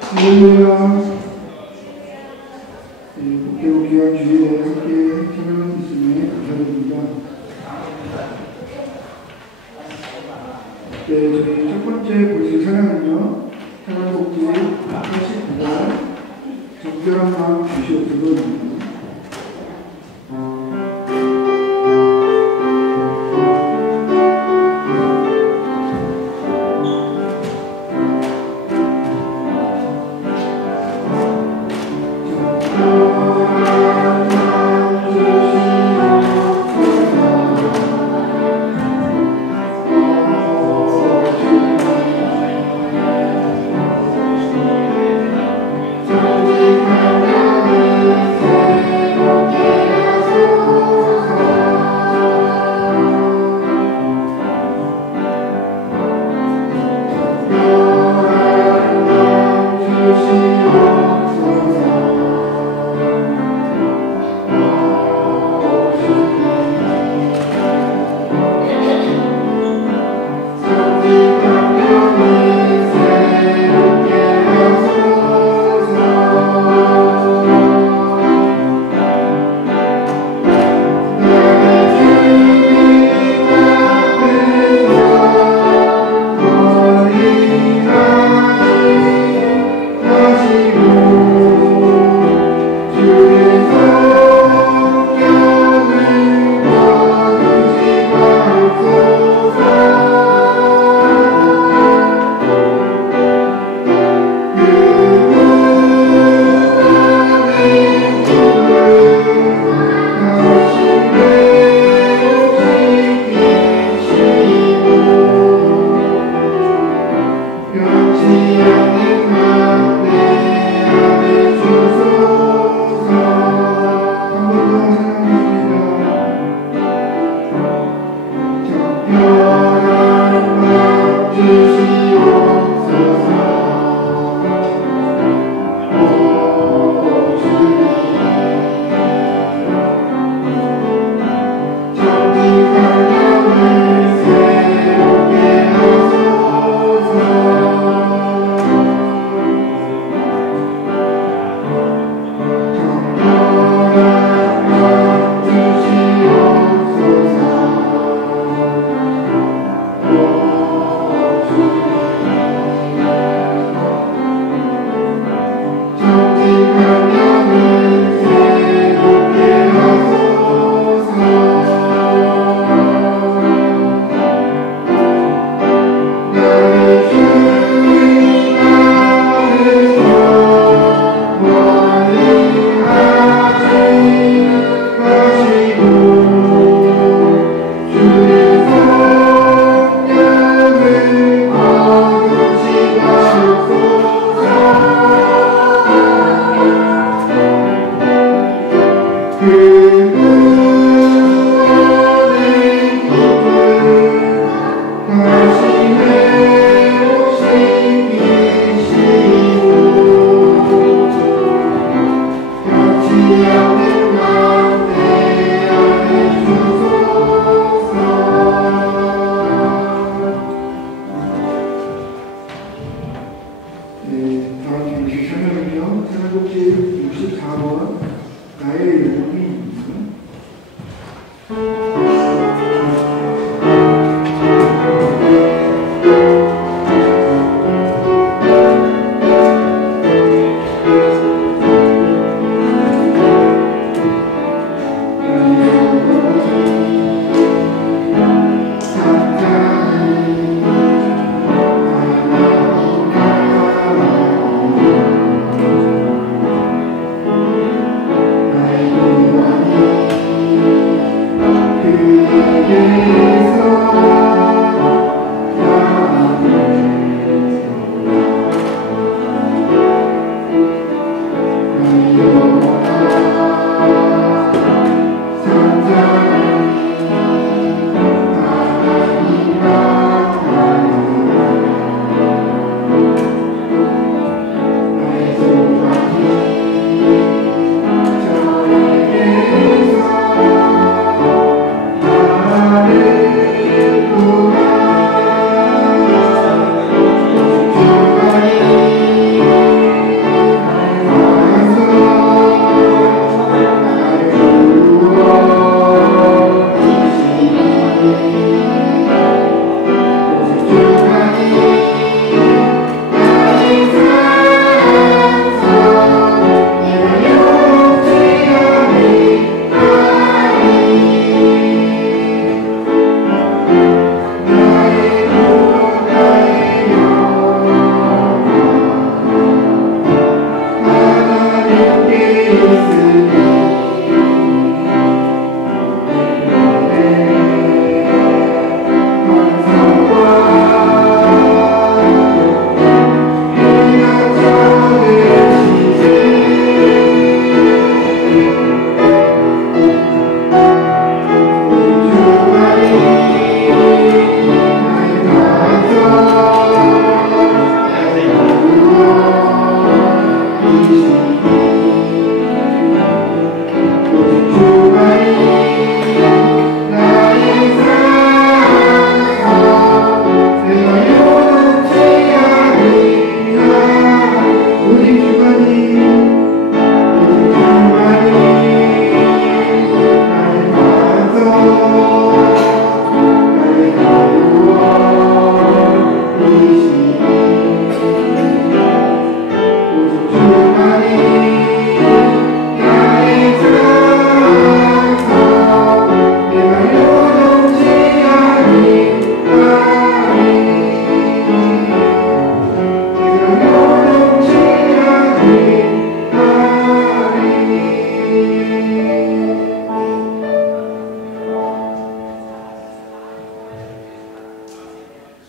할렐루야. 복되고 귀한 주일에 함께 참여할 수 있음에 감사드립니다. 저희 첫 번째 보실 찬양은요, 찬양곡지 89번 적절한 마음 주시옵소서입니다.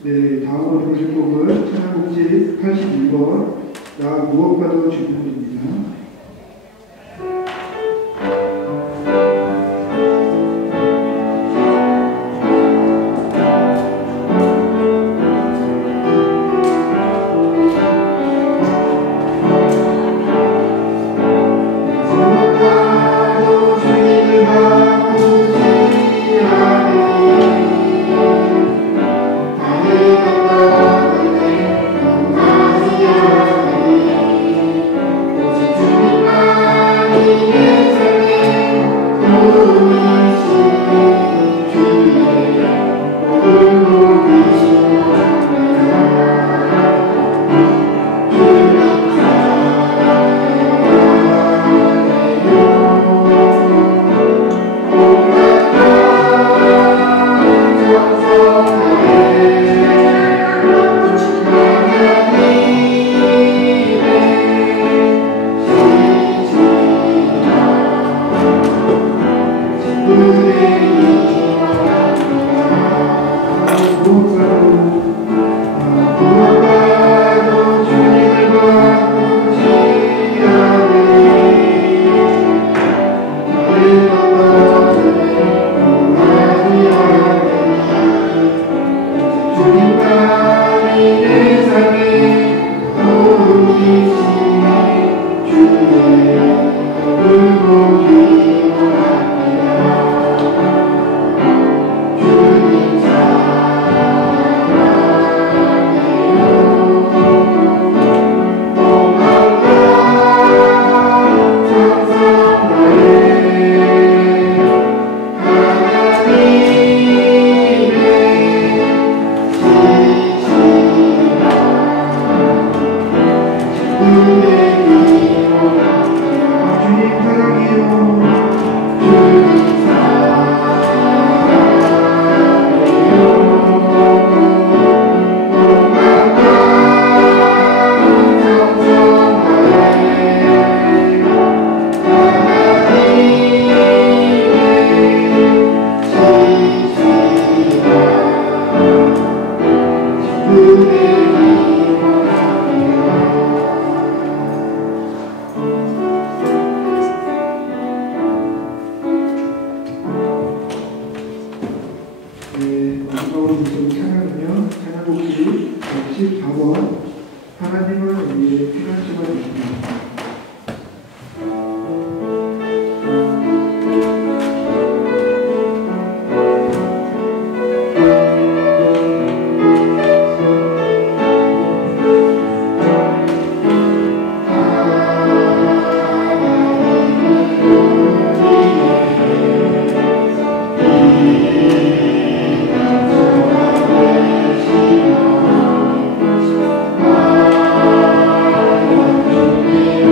네, 다음으로 부르실 곡은 찬양곡지 82번 나 무엇과도 주문입니다. 마지막으로 부르는 찬양은요, 찬양곡지 114번 하나님은 우리의 피난처가 되십니다. Yeah.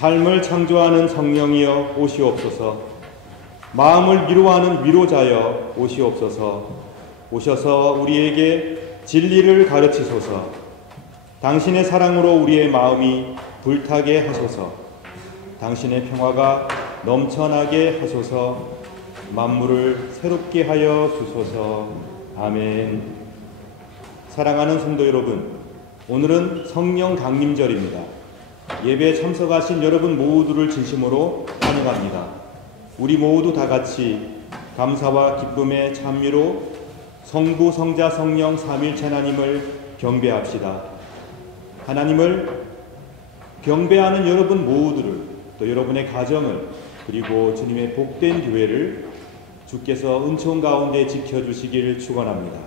삶을 창조하는 성령이여 오시옵소서. 마음을 위로하는 위로자여 오시옵소서. 오셔서 우리에게 진리를 가르치소서. 당신의 사랑으로 우리의 마음이 불타게 하소서. 당신의 평화가 넘쳐나게 하소서. 만물을 새롭게 하여 주소서. 아멘. 사랑하는 성도 여러분, 오늘은 성령 강림절입니다. 예배에 참석하신 여러분 모두를 진심으로 환영합니다. 우리 모두 다 같이 감사와 기쁨의 찬미로 성부, 성자, 성령 삼위일체 하나님을 경배합시다. 하나님을 경배하는 여러분 모두를, 또 여러분의 가정을, 그리고 주님의 복된 교회를 주께서 은총 가운데 지켜주시길 축원합니다.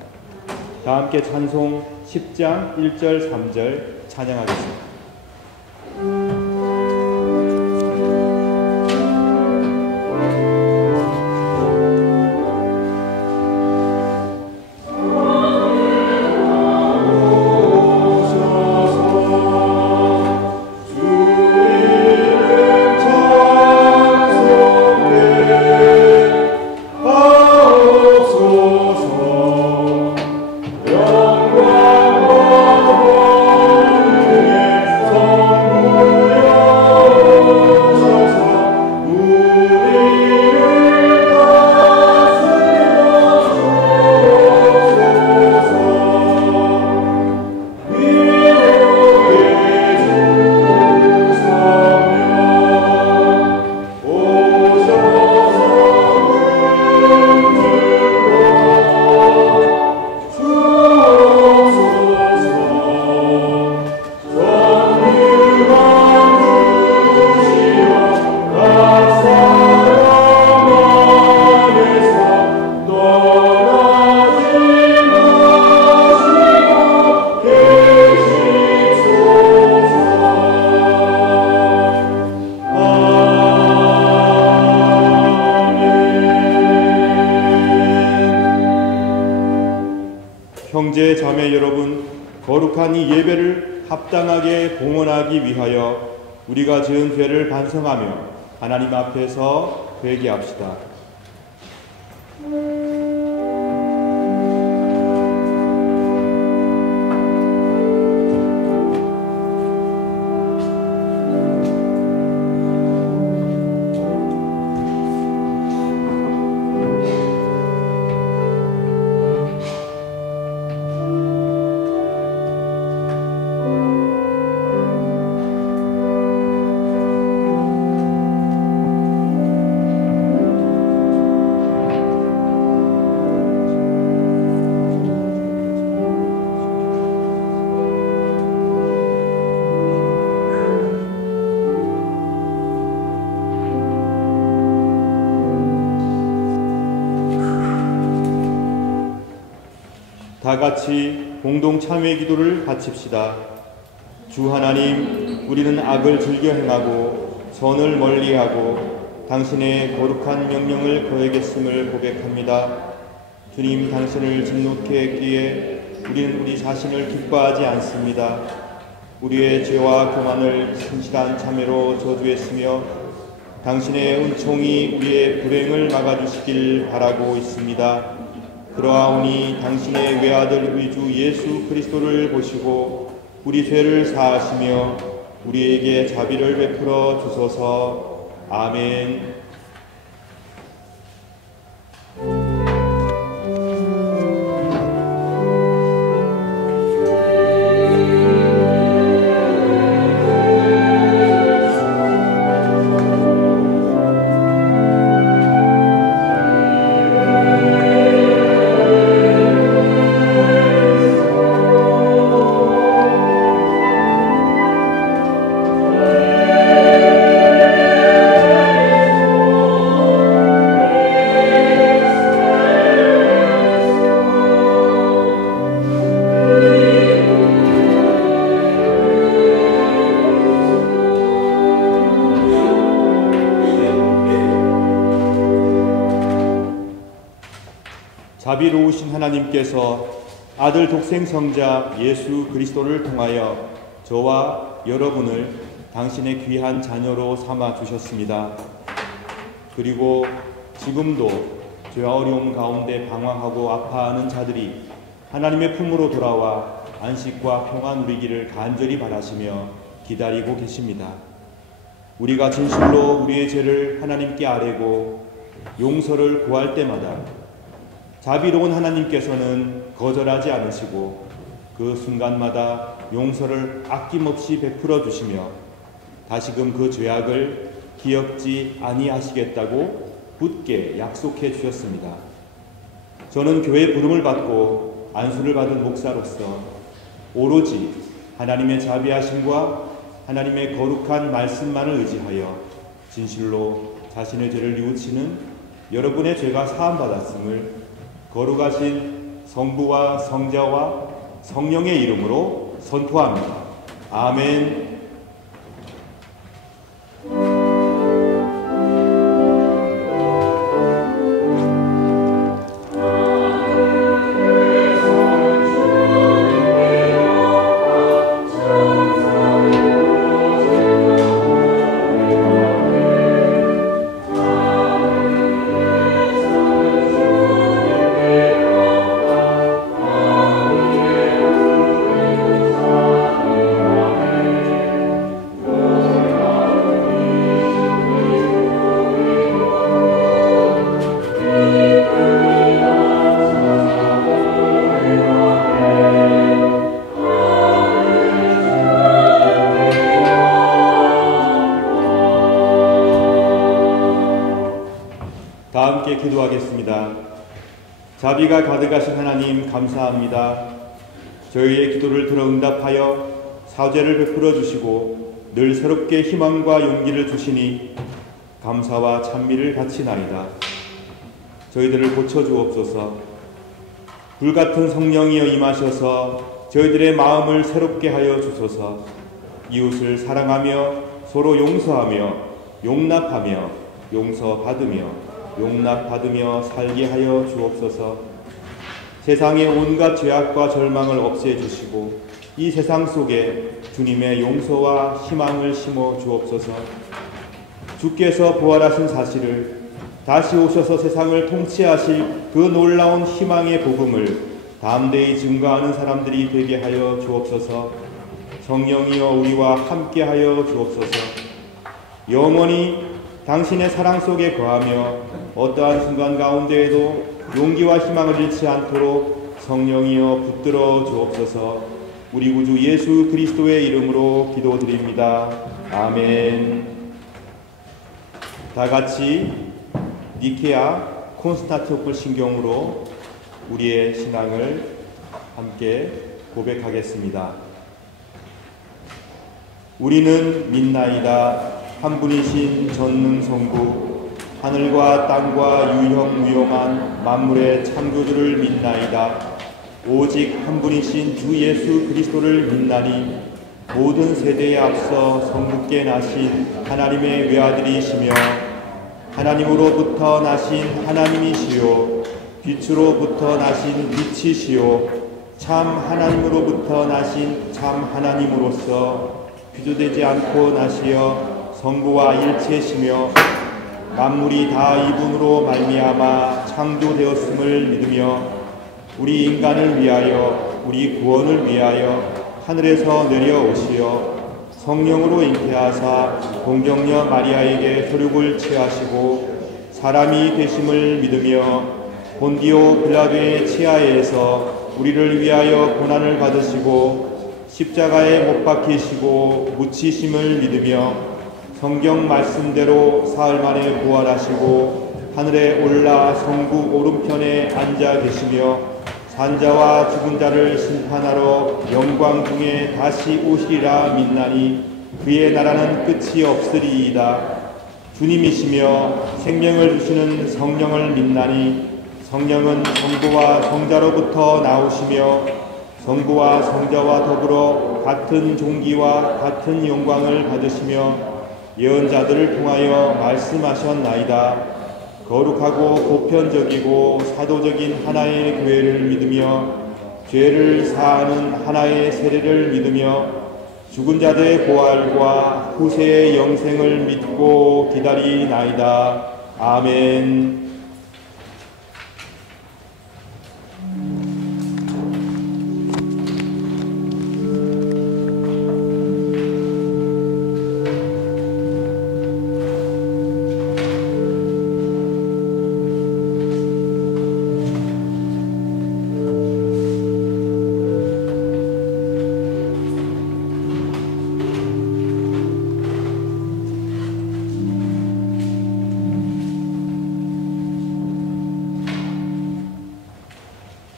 다 함께 찬송 10장 1절 3절 찬양하겠습니다. 형제 자매 여러분, 거룩한 이 예배를 합당하게 봉헌하기 위하여 우리가 지은 죄를 반성하며 하나님 앞에서 회개합시다. 다 같이 공동 참회 기도를 바칩시다. 주 하나님, 우리는 악을 즐겨 행하고 선을 멀리하고 당신의 거룩한 명령을 거역했음을 고백합니다. 주님, 당신을 진노케 했기에 우리는 우리 자신을 기뻐하지 않습니다. 우리의 죄와 교만을 신실한 참회로 저주했으며 당신의 은총이 우리의 불행을 막아주시길 바라고 있습니다. 그러하오니 당신의 외아들 의주 예수 그리스도를 보시고 우리 죄를 사하시며 우리에게 자비를 베풀어 주소서. 아멘. 자비로우신 하나님께서 아들 독생성자 예수 그리스도를 통하여 저와 여러분을 당신의 귀한 자녀로 삼아 주셨습니다. 그리고 지금도 죄와 어려움 가운데 방황하고 아파하는 자들이 하나님의 품으로 돌아와 안식과 평안 누리기를 간절히 바라시며 기다리고 계십니다. 우리가 진실로 우리의 죄를 하나님께 아뢰고 용서를 구할 때마다 자비로운 하나님께서는 거절하지 않으시고 그 순간마다 용서를 아낌없이 베풀어 주시며 다시금 그 죄악을 기억지 아니하시겠다고 굳게 약속해 주셨습니다. 저는 교회 부름을 받고 안수를 받은 목사로서 오로지 하나님의 자비하심과 하나님의 거룩한 말씀만을 의지하여 진실로 자신의 죄를 뉘우치는 여러분의 죄가 사함받았음을 거룩하신 성부와 성자와 성령의 이름으로 선포합니다. 아멘. 다 함께 기도하겠습니다. 자비가 가득하신 하나님 감사합니다. 저희의 기도를 들어 응답하여 사죄를 베풀어 주시고 늘 새롭게 희망과 용기를 주시니 감사와 찬미를 바치나이다. 저희들을 고쳐주옵소서. 불같은 성령이여 임하셔서 저희들의 마음을 새롭게 하여 주소서. 이웃을 사랑하며 서로 용서하며 용납하며 용서받으며 용납받으며 살게 하여 주옵소서. 세상의 온갖 죄악과 절망을 없애주시고 이 세상 속에 주님의 용서와 희망을 심어 주옵소서. 주께서 부활하신 사실을 다시 오셔서 세상을 통치하실 그 놀라운 희망의 복음을 담대히 증거하는 사람들이 되게 하여 주옵소서. 성령이여 우리와 함께하여 주옵소서. 영원히 당신의 사랑 속에 거하며 어떠한 순간 가운데에도 용기와 희망을 잃지 않도록 성령이여 붙들어 주옵소서. 우리 구주 예수 그리스도의 이름으로 기도드립니다. 아멘. 다 같이 니케아 콘스탄티노플 신경으로 우리의 신앙을 함께 고백하겠습니다. 우리는 믿나이다. 한 분이신 전능성부 하늘과 땅과 유형무용한 만물의 창조주를 믿나이다. 오직 한 분이신 주 예수 그리스도를 믿나니 모든 세대에 앞서 성부께 나신 하나님의 외아들이시며 하나님으로부터 나신 하나님이시요 빛으로부터 나신 빛이시요 참 하나님으로부터 나신 참 하나님으로서 비교되지 않고 나시어 성부와 일체시며 만물이 다 이분으로 말미암아 창조되었음을 믿으며 우리 인간을 위하여 우리 구원을 위하여 하늘에서 내려오시어 성령으로 잉태하사 동정녀 마리아에게 혈육을 취하시고 사람이 되심을 믿으며 본디오 빌라도의 치하에서 우리를 위하여 고난을 받으시고 십자가에 못 박히시고 묻히심을 믿으며 성경 말씀대로 사흘 만에 부활하시고 하늘에 올라 성부 오른편에 앉아 계시며 산자와 죽은 자를 심판하러 영광 중에 다시 오시리라 믿나니 그의 나라는 끝이 없으리이다. 주님이시며 생명을 주시는 성령을 믿나니 성령은 성부와 성자로부터 나오시며 성부와 성자와 더불어 같은 종기와 같은 영광을 받으시며 예언자들을 통하여 말씀하셨나이다. 거룩하고 보편적이고 사도적인 하나의 교회를 믿으며 죄를 사하는 하나의 세례를 믿으며 죽은 자들의 부활과 후세의 영생을 믿고 기다리나이다. 아멘.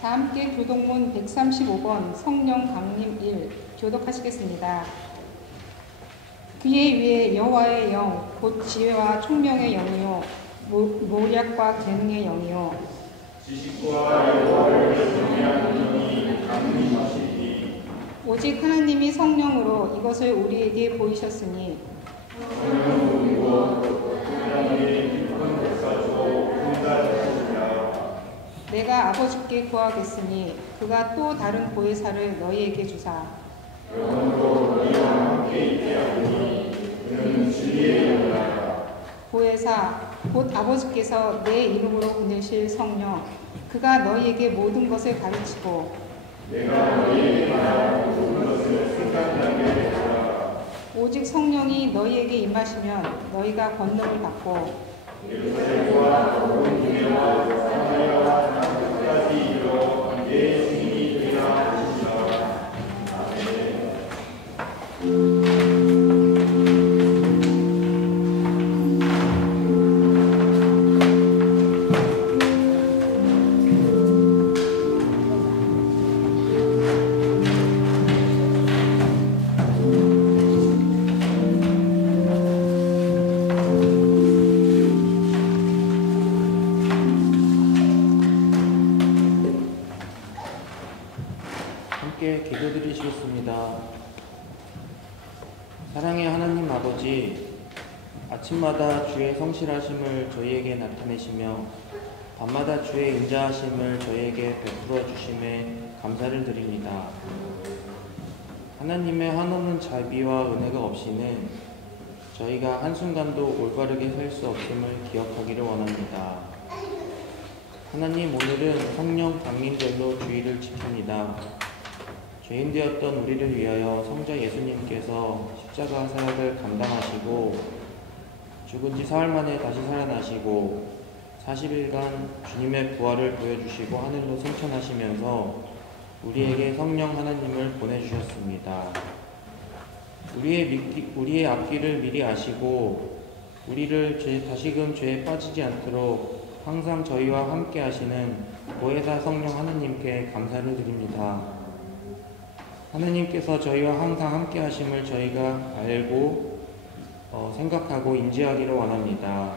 다 함께 교독문 135번 성령 강림 1 교독하시겠습니다. 그의 위에 여호와의 영 곧 지혜와 총명의 영이요 모략과 재능의 영이요 지식과 여호와를 경외하는 영이 강림하시니 오직 하나님이 성령으로 이것을 우리에게 보이셨으니 내가 아버지께 구하겠으니 그가 또 다른 보혜사를 너희에게 주사 영원토록 너희와 함께 있게 하리니 그는 진리의 영이라. 보혜사 곧 아버지께서 내 이름으로 보내실 성령 그가 너희에게 모든 것을 가르치고 내가 너희에게 말한 모든 것을 생각나게 하라. 오직 성령이 너희에게 임하시면 너희가 권능을 받고 예루살렘과 온 유대와 사마리아와 땅끝까지 이르러 내 증인이 되라 하시니라. 아멘. 함께 기도드리시겠습니다. 사랑의 하나님 아버지, 아침마다 주의 성실하심을 저희에게 나타내시며 밤마다 주의 인자하심을 저희에게 베풀어 주심에 감사를 드립니다. 하나님의 한없는 자비와 은혜가 없이는 저희가 한순간도 올바르게 살 수 없음을 기억하기를 원합니다. 하나님, 오늘은 성령 강림절로 주일을 지킵니다. 죄인 되었던 우리를 위하여 성자 예수님께서 십자가 사역을 감당하시고 죽은 지 사흘 만에 다시 살아나시고 40일간 주님의 부활을 보여주시고 하늘로 승천하시면서 우리에게 성령 하나님을 보내주셨습니다. 우리의 앞길을 미리 아시고 우리를 다시금 죄에 빠지지 않도록 항상 저희와 함께 하시는 보혜사 성령 하나님께 감사를 드립니다. 하나님께서 저희와 항상 함께 하심을 저희가 알고 생각하고 인지하기를 원합니다.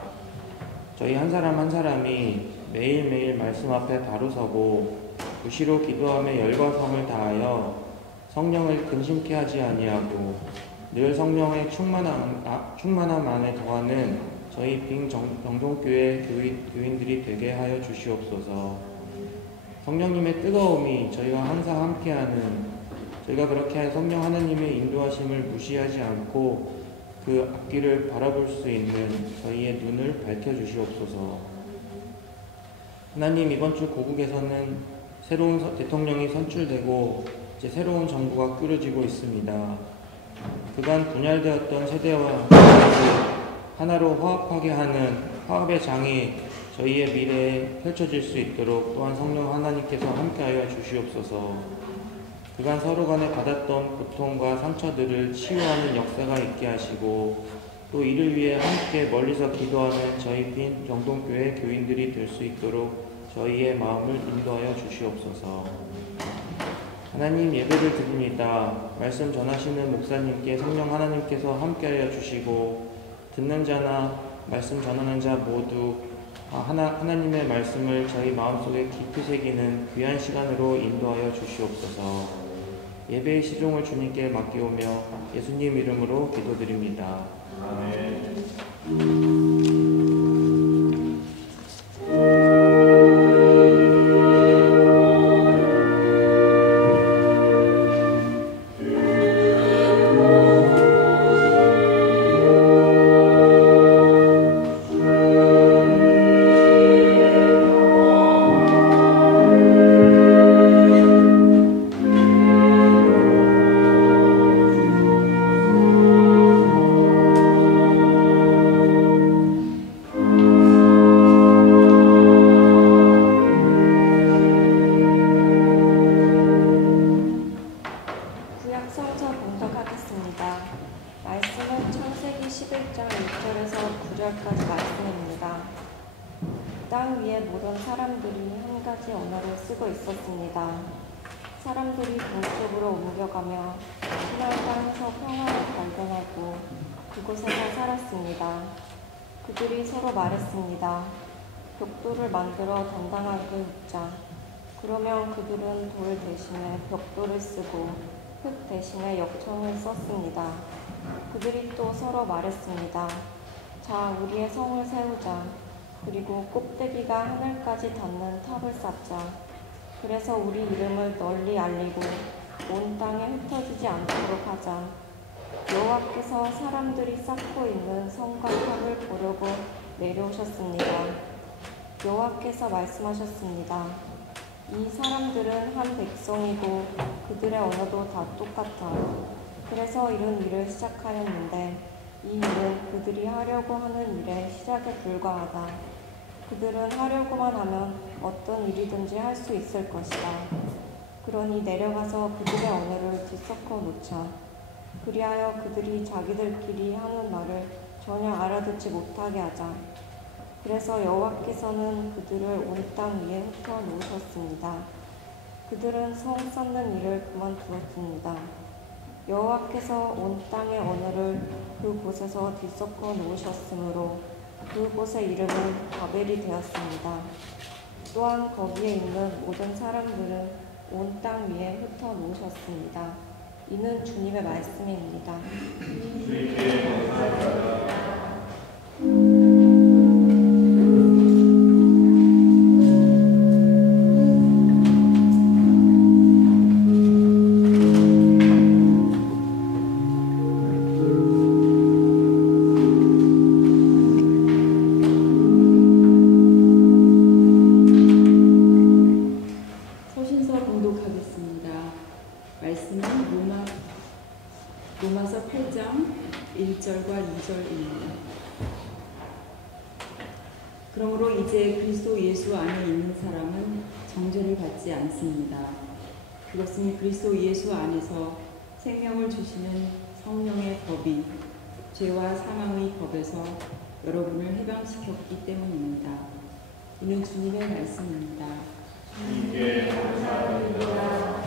저희 한 사람 한 사람이 매일매일 말씀 앞에 바로 서고 무시로 기도하며 열과 성을 다하여 성령을 근심케 하지 아니하고 늘 성령의 충만함 안에 더하는 저희 빙 정동교회 교인들이 되게 하여 주시옵소서. 성령님의 뜨거움이 저희와 항상 함께하는, 저희가 그렇게 성령 하나님의 인도하심을 무시하지 않고 그 앞길을 바라볼 수 있는 저희의 눈을 밝혀주시옵소서. 하나님, 이번 주 고국에서는 새로운 대통령이 선출되고 이제 새로운 정부가 꾸려지고 있습니다. 그간 분열되었던 세대와 하나로 화합하게 하는 화합의 장이 저희의 미래에 펼쳐질 수 있도록 또한 성령 하나님께서 함께하여 주시옵소서. 그간 서로 간에 받았던 고통과 상처들을 치유하는 역사가 있게 하시고 또 이를 위해 함께 멀리서 기도하는 저희 빈 정동교회 교인들이 될 수 있도록 저희의 마음을 인도하여 주시옵소서. 하나님, 예배를 드립니다. 말씀 전하시는 목사님께 성령 하나님께서 함께하여 주시고 듣는 자나 말씀 전하는 자 모두 하나님의 말씀을 저희 마음속에 깊이 새기는 귀한 시간으로 인도하여 주시옵소서. 예배의 시종을 주님께 맡기오며 예수님 이름으로 기도드립니다. 아멘. 말씀은 창세기 11장 6절에서 9절까지 말씀입니다. 땅 위에 모든 사람들이 한 가지 언어를 쓰고 있었습니다. 사람들이 동쪽으로 옮겨가며 신할 땅에서 평화를 발견하고 그곳에서 살았습니다. 그들이 서로 말했습니다. 벽돌을 만들어 당당하게 묻자. 그러면 그들은 돌 대신에 벽돌을 쓰고 흙 대신에 역청을 썼습니다. 그들이 또 서로 말했습니다. 자, 우리의 성을 세우자. 그리고 꼭대기가 하늘까지 닿는 탑을 쌓자. 그래서 우리 이름을 널리 알리고 온 땅에 흩어지지 않도록 하자. 여호와께서 사람들이 쌓고 있는 성과 탑을 보려고 내려오셨습니다. 여호와께서 말씀하셨습니다. 이 사람들은 한 백성이고 그들의 언어도 다 똑같아. 그래서 이런 일을 시작하였는데 이 일은 그들이 하려고 하는 일의 시작에 불과하다. 그들은 하려고만 하면 어떤 일이든지 할 수 있을 것이다. 그러니 내려가서 그들의 언어를 뒤섞어 놓자. 그리하여 그들이 자기들끼리 하는 말을 전혀 알아듣지 못하게 하자. 그래서 여호와께서는 그들을 온 땅 위에 흩어 놓으셨습니다. 그들은 성 쌓는 일을 그만두었습니다. 여호와께서 온 땅의 언어를 그곳에서 뒤섞어 놓으셨으므로 그곳의 이름은 바벨이 되었습니다. 또한 거기에 있는 모든 사람들은 온 땅 위에 흩어 놓으셨습니다. 이는 주님의 말씀입니다. 그러므로 이제 그리스도 예수 안에 있는 사람은 정죄를 받지 않습니다. 그것은 그리스도 예수 안에서 생명을 주시는 성령의 법이 죄와 사망의 법에서 여러분을 해방시켰기 때문입니다. 이는 주님의 말씀입니다. 주님께 감사합니다.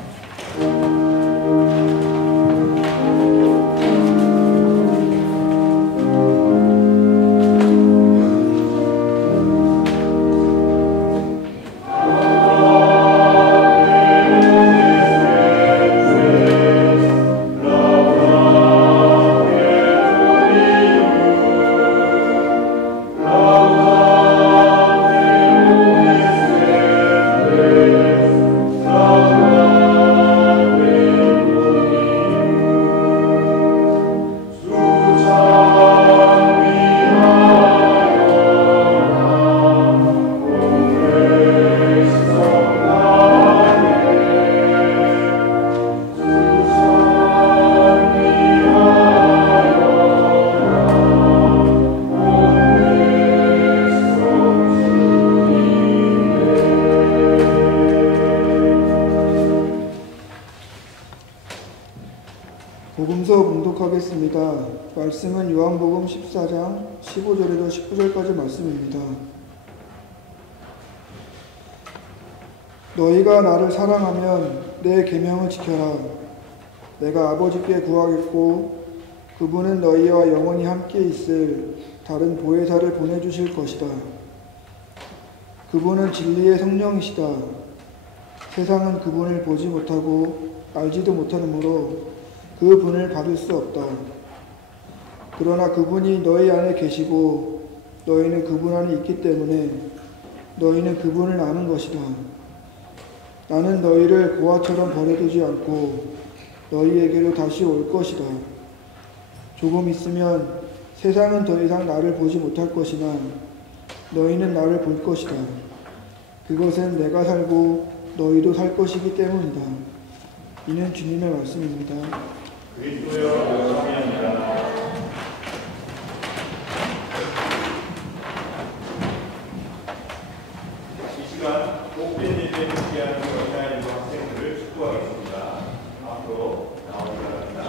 복음서 봉독하겠습니다. 말씀은 요한복음 14장 15절에서 19절까지 말씀입니다. 너희가 나를 사랑하면 내 계명을 지켜라. 내가 아버지께 구하겠고 그분은 너희와 영원히 함께 있을 다른 보혜사를 보내주실 것이다. 그분은 진리의 성령이시다. 세상은 그분을 보지 못하고 알지도 못하므로 그분을 받을 수 없다. 그러나 그분이 너희 안에 계시고 너희는 그분 안에 있기 때문에 너희는 그분을 아는 것이다. 나는 너희를 고아처럼 버려두지 않고 너희에게로 다시 올 것이다. 조금 있으면 세상은 더 이상 나를 보지 못할 것이나 너희는 나를 볼 것이다. 그것은 내가 살고 너희도 살 것이기 때문이다. 이는 주님의 말씀입니다. 그리스도여 감사합니다. 이 시간 복된 예배에 함께하는 어린아이들 학생들을 축복하겠습니다. 앞으로 나오기 바랍니다.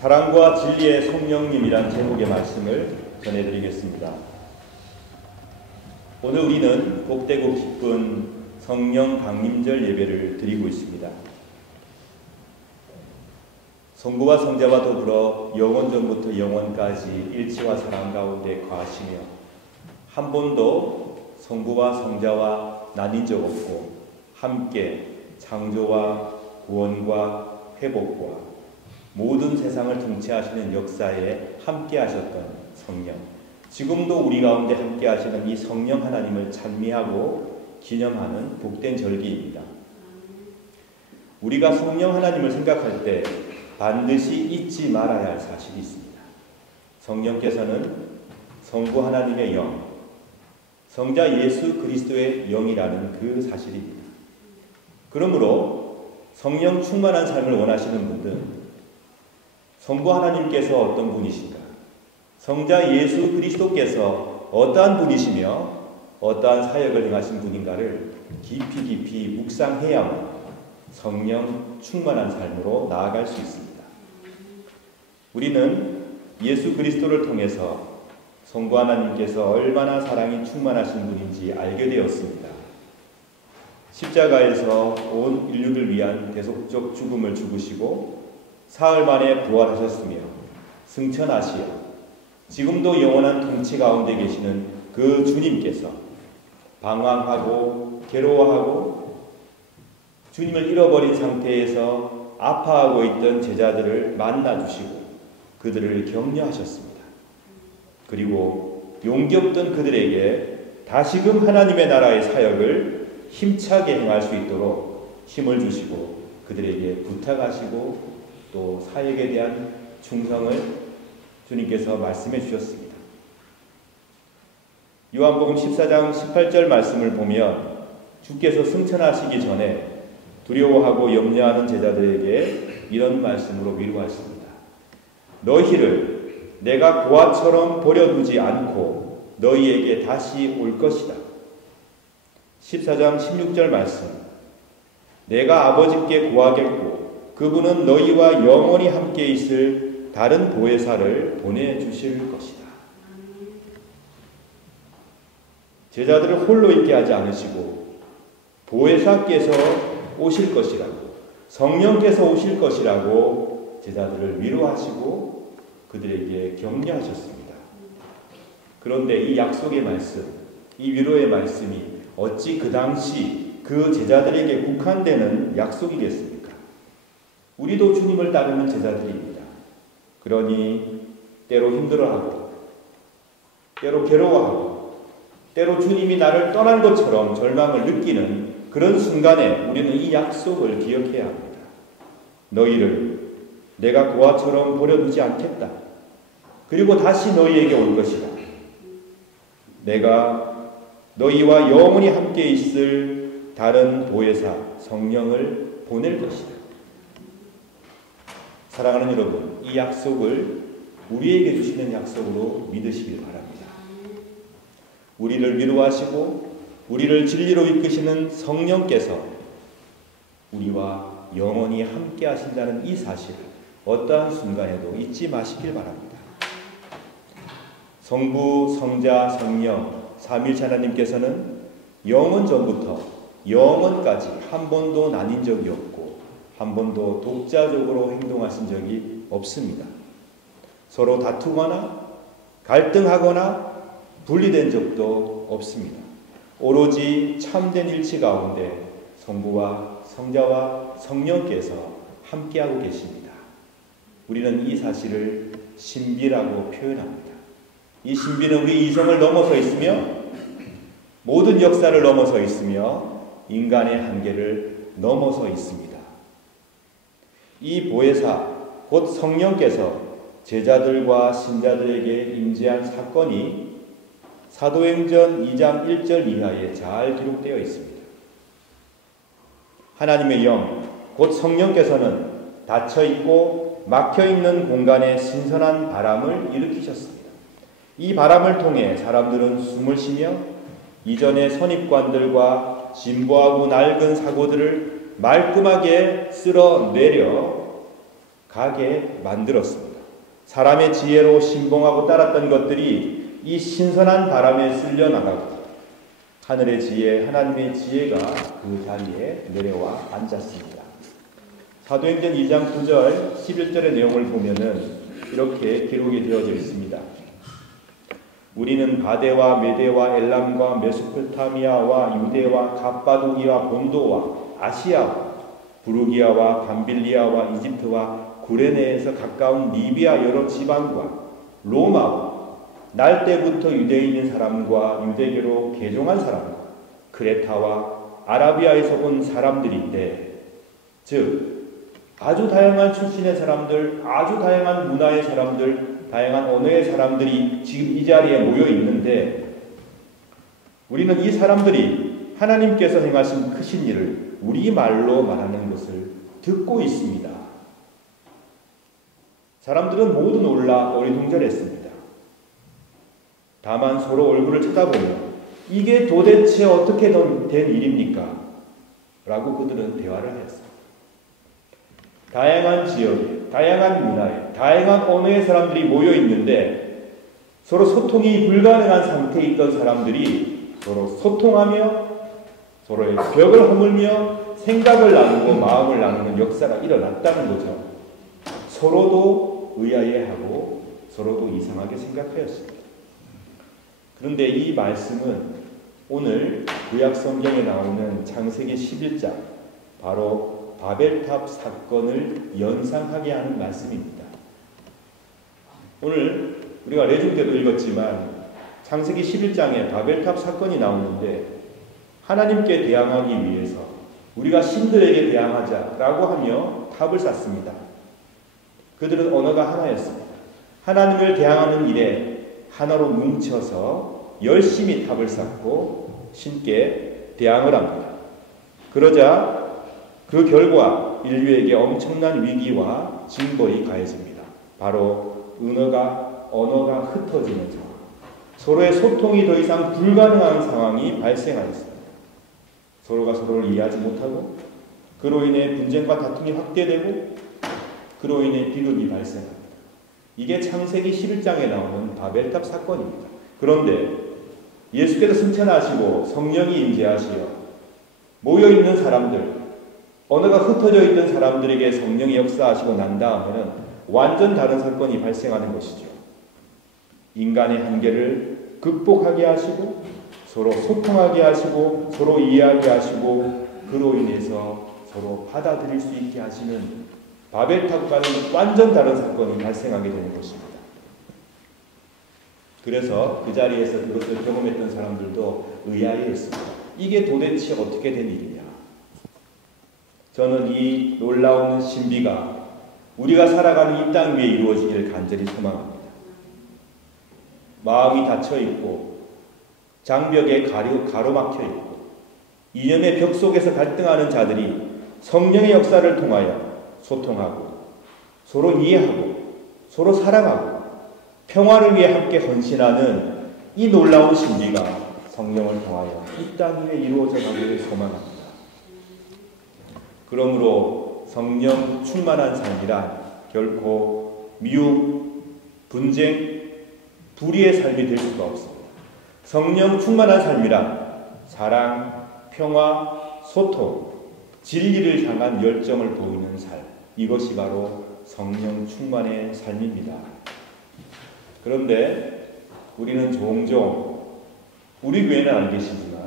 사랑과 진리의 성령님이란 제목의 말씀을 전해드리겠습니다. 오늘 우리는 복되고 기쁜 성령 강림절 예배를 드리고 있습니다. 성부와 성자와 더불어 영원전부터 영원까지 일치와 사랑 가운데 거하시며 한 번도 성부와 성자와 나뉜 적 없고 함께 창조와 구원과 회복과 모든 세상을 통치하시는 역사에 함께 하셨던 성령, 지금도 우리 가운데 함께 하시는 이 성령 하나님을 찬미하고 기념하는 복된 절기입니다. 우리가 성령 하나님을 생각할 때 반드시 잊지 말아야 할 사실이 있습니다. 성령께서는 성부 하나님의 영, 성자 예수 그리스도의 영이라는 그 사실입니다. 그러므로 성령 충만한 삶을 원하시는 분들은 성부 하나님께서 어떤 분이신가, 성자 예수 그리스도께서 어떠한 분이시며 어떠한 사역을 행하신 분인가를 깊이 묵상해야만 성령 충만한 삶으로 나아갈 수 있습니다. 우리는 예수 그리스도를 통해서 성부 하나님께서 얼마나 사랑이 충만하신 분인지 알게 되었습니다. 십자가에서 온 인류를 위한 대속적 죽음을 죽으시고 사흘 만에 부활하셨으며 승천하시어 지금도 영원한 통치 가운데 계시는 그 주님께서 방황하고 괴로워하고 주님을 잃어버린 상태에서 아파하고 있던 제자들을 만나주시고 그들을 격려하셨습니다. 그리고 용기 없던 그들에게 다시금 하나님의 나라의 사역을 힘차게 행할 수 있도록 힘을 주시고 그들에게 부탁하시고 또 사역에 대한 충성을 주님께서 말씀해 주셨습니다. 요한복음 14장 18절 말씀을 보면 주께서 승천하시기 전에 두려워하고 염려하는 제자들에게 이런 말씀으로 위로하십니다. 너희를 내가 고아처럼 버려두지 않고 너희에게 다시 올 것이다. 14장 16절 말씀, 내가 아버지께 구하겠고 그분은 너희와 영원히 함께 있을 다른 보혜사를 보내주실 것이다. 제자들을 홀로 있게 하지 않으시고 보혜사께서 오실 것이라고, 성령께서 오실 것이라고 제자들을 위로하시고 그들에게 격려하셨습니다. 그런데 이 약속의 말씀, 이 위로의 말씀이 어찌 그 당시 그 제자들에게 국한되는 약속이겠습니까? 우리도 주님을 따르는 제자들입니다. 그러니 때로 힘들어하고 때로 괴로워하고 때로 주님이 나를 떠난 것처럼 절망을 느끼는 그런 순간에 우리는 이 약속을 기억해야 합니다. 너희를 내가 고아처럼 버려두지 않겠다. 그리고 다시 너희에게 올 것이다. 내가 너희와 영원히 함께 있을 다른 보혜사 성령을 보낼 것이다. 사랑하는 여러분, 이 약속을 우리에게 주시는 약속으로 믿으시길 바랍니다. 우리를 위로하시고 우리를 진리로 이끄시는 성령께서 우리와 영원히 함께 하신다는 이 사실을 어떠한 순간에도 잊지 마시길 바랍니다. 성부, 성자, 성령, 삼위일체 하나님께서는 영원 전부터 영원까지 한 번도 나뉜 적이 없고 한 번도 독자적으로 행동하신 적이 없습니다. 서로 다투거나 갈등하거나 분리된 적도 없습니다. 오로지 참된 일치 가운데 성부와 성자와 성령께서 함께하고 계십니다. 우리는 이 사실을 신비라고 표현합니다. 이 신비는 우리 이성을 넘어서 있으며 모든 역사를 넘어서 있으며 인간의 한계를 넘어서 있습니다. 이 보혜사 곧 성령께서 제자들과 신자들에게 임재한 사건이 사도행전 2장 1절 이하에 잘 기록되어 있습니다. 하나님의 영, 곧 성령께서는 닫혀있고 막혀있는 공간에 신선한 바람을 일으키셨습니다. 이 바람을 통해 사람들은 숨을 쉬며 이전의 선입관들과 진보하고 낡은 사고들을 말끔하게 쓸어내려 가게 만들었습니다. 사람의 지혜로 신봉하고 따랐던 것들이 이 신선한 바람에 쓸려나가고 하늘의 지혜, 하나님의 지혜가 그 자리에 내려와 앉았습니다. 사도행전 2장 9절 11절의 내용을 보면은 이렇게 기록이 되어져 있습니다. 우리는 바데와 메데와 엘람과 메소포타미아와 유대와 갑바도기와 본도와 아시아와 부르기아와 밤빌리아와 이집트와 구레네에서 가까운 리비아 여러 지방과 로마와 날 때부터 유대인인 사람과 유대교로 개종한 사람과 크레타와 아라비아에서 온 사람들인데, 즉 아주 다양한 출신의 사람들, 아주 다양한 문화의 사람들, 다양한 언어의 사람들이 지금 이 자리에 모여 있는데, 우리는 이 사람들이 하나님께서 행하신 크신 일을 우리말로 말하는 것을 듣고 있습니다. 사람들은 모두 놀라 어리둥절했습니다. 다만 서로 얼굴을 쳐다보며 이게 도대체 어떻게 된 일입니까? 라고 그들은 대화를 하였습니다. 다양한 지역에, 다양한 문화에, 다양한 언어의 사람들이 모여 있는데 서로 소통이 불가능한 상태에 있던 사람들이 서로 소통하며 서로의 벽을 허물며 생각을 나누고 마음을 나누는 역사가 일어났다는 거죠. 서로도 의아해하고 서로도 이상하게 생각하였습니다. 그런데 이 말씀은 오늘 구약 성경에 나오는 창세기 11장, 바로 바벨탑 사건을 연상하게 하는 말씀입니다. 오늘 우리가 레중 때도 읽었지만 창세기 11장에 바벨탑 사건이 나오는데, 하나님께 대항하기 위해서 우리가 신들에게 대항하자라고 하며 탑을 쌓습니다. 그들은 언어가 하나였습니다. 하나님을 대항하는 일에 하나로 뭉쳐서 열심히 탑을 쌓고 신께 대항을 합니다. 그러자 그 결과 인류에게 엄청난 위기와 징벌이 가해집니다. 바로 언어가 흩어지는 상황, 서로의 소통이 더 이상 불가능한 상황이 발생하였습니다. 서로가 서로를 이해하지 못하고 그로 인해 분쟁과 다툼이 확대되고 그로 인해 비극이 발생합니다. 이게 창세기 11장에 나오는 바벨탑 사건입니다. 그런데 예수께서 승천하시고 성령이 임재하시어 모여있는 사람들, 언어가 흩어져 있던 사람들에게 성령이 역사하시고 난 다음에는 완전 다른 사건이 발생하는 것이죠. 인간의 한계를 극복하게 하시고 서로 소통하게 하시고 서로 이해하게 하시고 그로 인해서 서로 받아들일 수 있게 하시는 바벨탑과는 완전 다른 사건이 발생하게 되는 것입니다. 그래서 그 자리에서 그것을 경험했던 사람들도 의아해했습니다. 이게 도대체 어떻게 된 일이냐? 저는 이 놀라운 신비가 우리가 살아가는 이 땅 위에 이루어지기를 간절히 소망합니다. 마음이 닫혀있고 장벽에 가로막혀 있고 이념의 벽 속에서 갈등하는 자들이 성령의 역사를 통하여 소통하고 서로 이해하고 서로 사랑하고 평화를 위해 함께 헌신하는 이 놀라운 신비가 성령을 통하여 이 땅 위에 이루어져 가기를 소망합니다. 그러므로 성령 충만한 삶이란 결코 미움, 분쟁, 불의의 삶이 될 수가 없습니다. 성령 충만한 삶이란 사랑, 평화, 소통, 진리를 향한 열정을 보이는 삶, 이것이 바로 성령 충만의 삶입니다. 그런데 우리는 종종, 우리 교회는 안 계시지만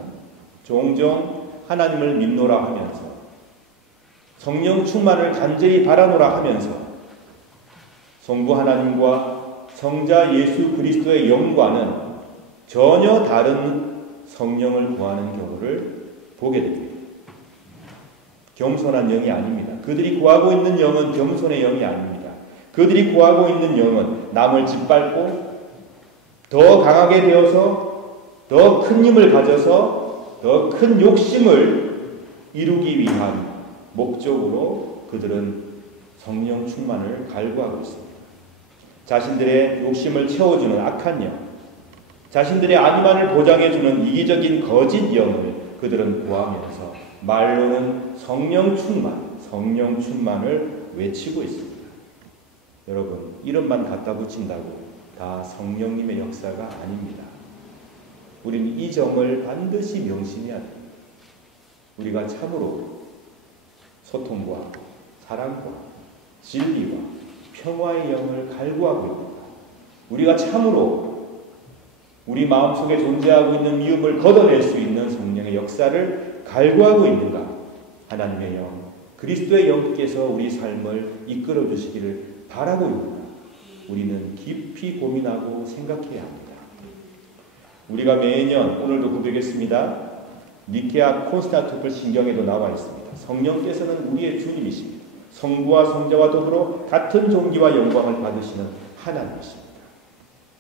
종종 하나님을 믿노라 하면서 성령 충만을 간절히 바라노라 하면서 성부 하나님과 성자 예수 그리스도의 영과는 전혀 다른 성령을 구하는 경우를 보게 됩니다. 겸손한 영이 아닙니다. 그들이 구하고 있는 영은 겸손의 영이 아닙니다. 그들이 구하고 있는 영은 남을 짓밟고 더 강하게 되어서 더 큰 힘을 가져서 더 큰 욕심을 이루기 위한 목적으로 그들은 성령 충만을 갈구하고 있습니다. 자신들의 욕심을 채워주는 악한 영, 자신들의 안위만을 보장해주는 이기적인 거짓 영을 그들은 구하면서 말로는 성령 충만을 외치고 있습니다. 여러분, 이름만 갖다 붙인다고 다 성령님의 역사가 아닙니다. 우리는 이 점을 반드시 명심해야 됩니다. 우리가 참으로 소통과 사랑과 진리와 평화의 영을 갈구하고 있는가? 우리가 참으로 우리 마음속에 존재하고 있는 미움을 걷어낼 수 있는 성령의 역사를 갈구하고 있는가? 하나님의 영, 그리스도의 영께서 우리 삶을 이끌어 주시기를 바라고 있는가? 우리는 깊이 고민하고 생각해야 합니다. 우리가 매년, 오늘도 고백했습니다. 니케아 콘스탄티노플 신경에도 나와 있습니다. 성령께서는 우리의 주님이십니다. 성부와 성자와 더불어 같은 존귀와 영광을 받으시는 하나님이십니다.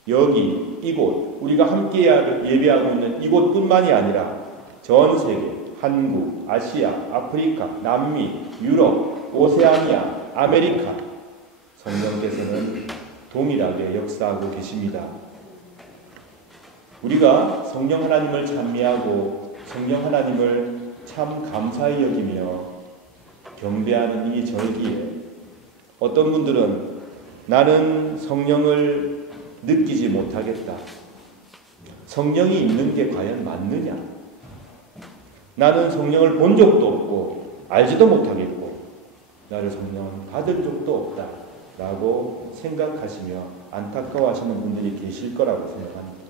여기 이곳 우리가 함께 예배하고 있는 이곳뿐만이 아니라 전 세계 한국, 아시아, 아프리카, 남미, 유럽, 오세아니아, 아메리카 성령께서는 동일하게 역사하고 계십니다. 우리가 성령 하나님을 찬미하고 성령 하나님을 참 감사히 여기며 경배하는 이 절기에 어떤 분들은 나는 성령을 느끼지 못하겠다. 성령이 있는 게 과연 맞느냐? 나는 성령을 본 적도 없고 알지도 못하겠고 나를 성령을 받은 적도 없다 라고 생각하시며 안타까워하시는 분들이 계실 거라고 생각합니다.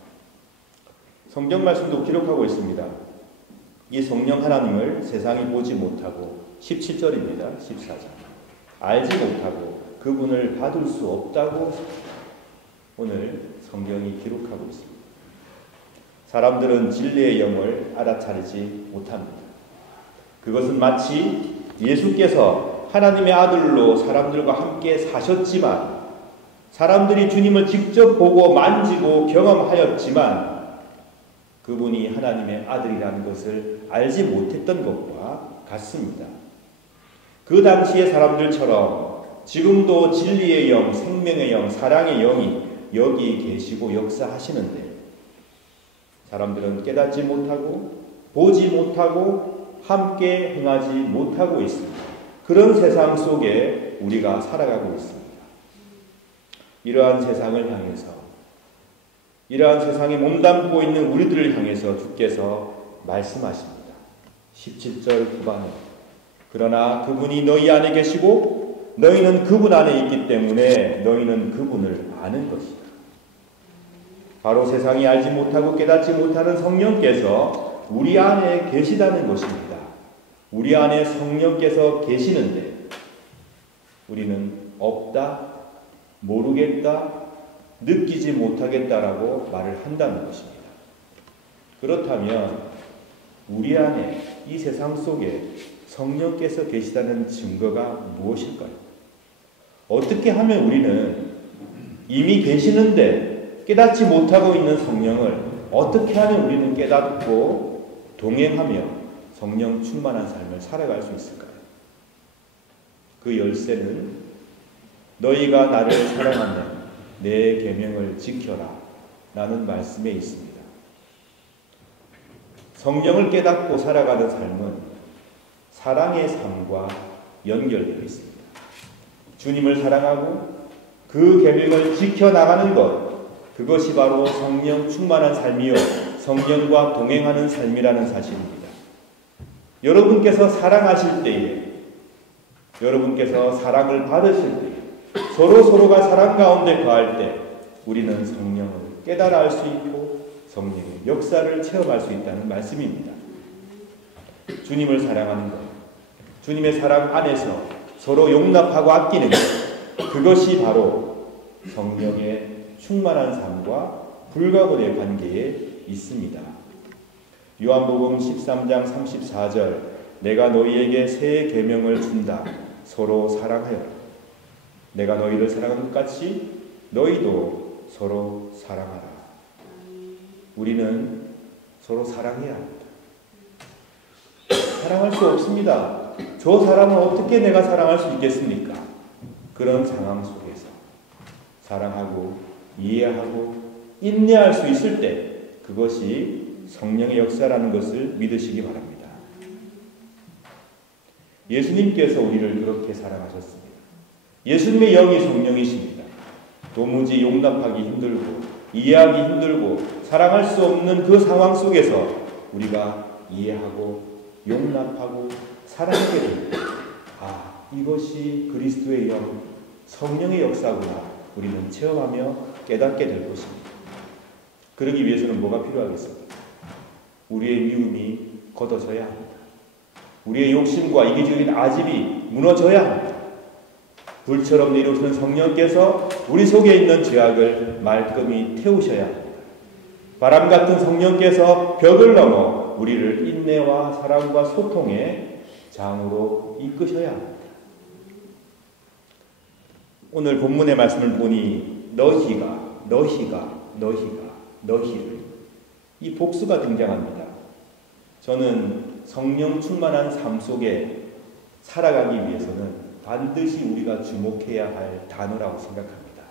성경 말씀도 기록하고 있습니다. 이 성령 하나님을 세상이 보지 못하고 17절입니다. 14절 알지 못하고 그분을 받을 수 없다고 오늘 성경이 기록하고 있습니다. 사람들은 진리의 영을 알아차리지 못합니다. 그것은 마치 예수께서 하나님의 아들로 사람들과 함께 사셨지만 사람들이 주님을 직접 보고 만지고 경험하였지만 그분이 하나님의 아들이라는 것을 알지 못했던 것과 같습니다. 그 당시의 사람들처럼 지금도 진리의 영, 생명의 영, 사랑의 영이 여기 계시고 역사하시는데 사람들은 깨닫지 못하고 보지 못하고 함께 행하지 못하고 있습니다. 그런 세상 속에 우리가 살아가고 있습니다. 이러한 세상을 향해서 이러한 세상에 몸담고 있는 우리들을 향해서 주께서 말씀하십니다. 17절 후반에 그러나 그분이 너희 안에 계시고 너희는 그분 안에 있기 때문에 너희는 그분을 아는 것이다. 바로 세상이 알지 못하고 깨닫지 못하는 성령께서 우리 안에 계시다는 것입니다. 우리 안에 성령께서 계시는데 우리는 없다, 모르겠다, 느끼지 못하겠다라고 말을 한다는 것입니다. 그렇다면 우리 안에 이 세상 속에 성령께서 계시다는 증거가 무엇일까요? 어떻게 하면 우리는 이미 계시는데 깨닫지 못하고 있는 성령을 어떻게 하면 우리는 깨닫고 동행하며 성령 충만한 삶을 살아갈 수 있을까요? 그 열쇠는 너희가 나를 사랑하면 내 계명을 지켜라 라는 말씀에 있습니다. 성령을 깨닫고 살아가는 삶은 사랑의 삶과 연결되어 있습니다. 주님을 사랑하고 그 계명을 지켜나가는 것, 그것이 바로 성령 충만한 삶이요 성령과 동행하는 삶이라는 사실입니다. 여러분께서 사랑하실 때에 여러분께서 사랑을 받으실 때에 서로가 사랑 가운데 거할 때 우리는 성령을 깨달아 알 수 있고 성령의 역사를 체험할 수 있다는 말씀입니다. 주님을 사랑하는 것, 주님의 사랑 안에서 서로 용납하고 아끼는 것, 그것이 바로 성령의 충만한 삶과 불가분의 관계에 있습니다. 요한복음 13장 34절 내가 너희에게 새 계명을 준다. 서로 사랑하여라. 내가 너희를 사랑하는 것 같이 너희도 서로 사랑하라. 우리는 서로 사랑해야 합니다. 사랑할 수 없습니다. 저 사람은 어떻게 내가 사랑할 수 있겠습니까? 그런 상황 속에서 사랑하고 이해하고 인내할 수 있을 때 그것이 성령의 역사라는 것을 믿으시기 바랍니다. 예수님께서 우리를 그렇게 사랑하셨습니다. 예수님의 영이 성령이십니다. 도무지 용납하기 힘들고 이해하기 힘들고 사랑할 수 없는 그 상황 속에서 우리가 이해하고 용납하고 사랑하게 됩니다. 이것이 그리스도의 영, 성령의 역사구나 우리는 체험하며 깨닫게 될 것입니다. 그러기 위해서는 뭐가 필요하겠습니까? 우리의 미움이 걷어져야 합니다. 우리의 욕심과 이기적인 아집이 무너져야 합니다. 불처럼 내려오시는 성령께서 우리 속에 있는 죄악을 말끔히 태우셔야 합니다. 바람 같은 성령께서 벽을 넘어 주님께서 우리를 인내와 사랑과 소통의 장으로 이끄셔야 합니다. 오늘 본문의 말씀을 보니 너희를 이 복수가 등장합니다. 저는 성령 충만한 삶 속에 살아가기 위해서는 반드시 우리가 주목해야 할 단어라고 생각합니다.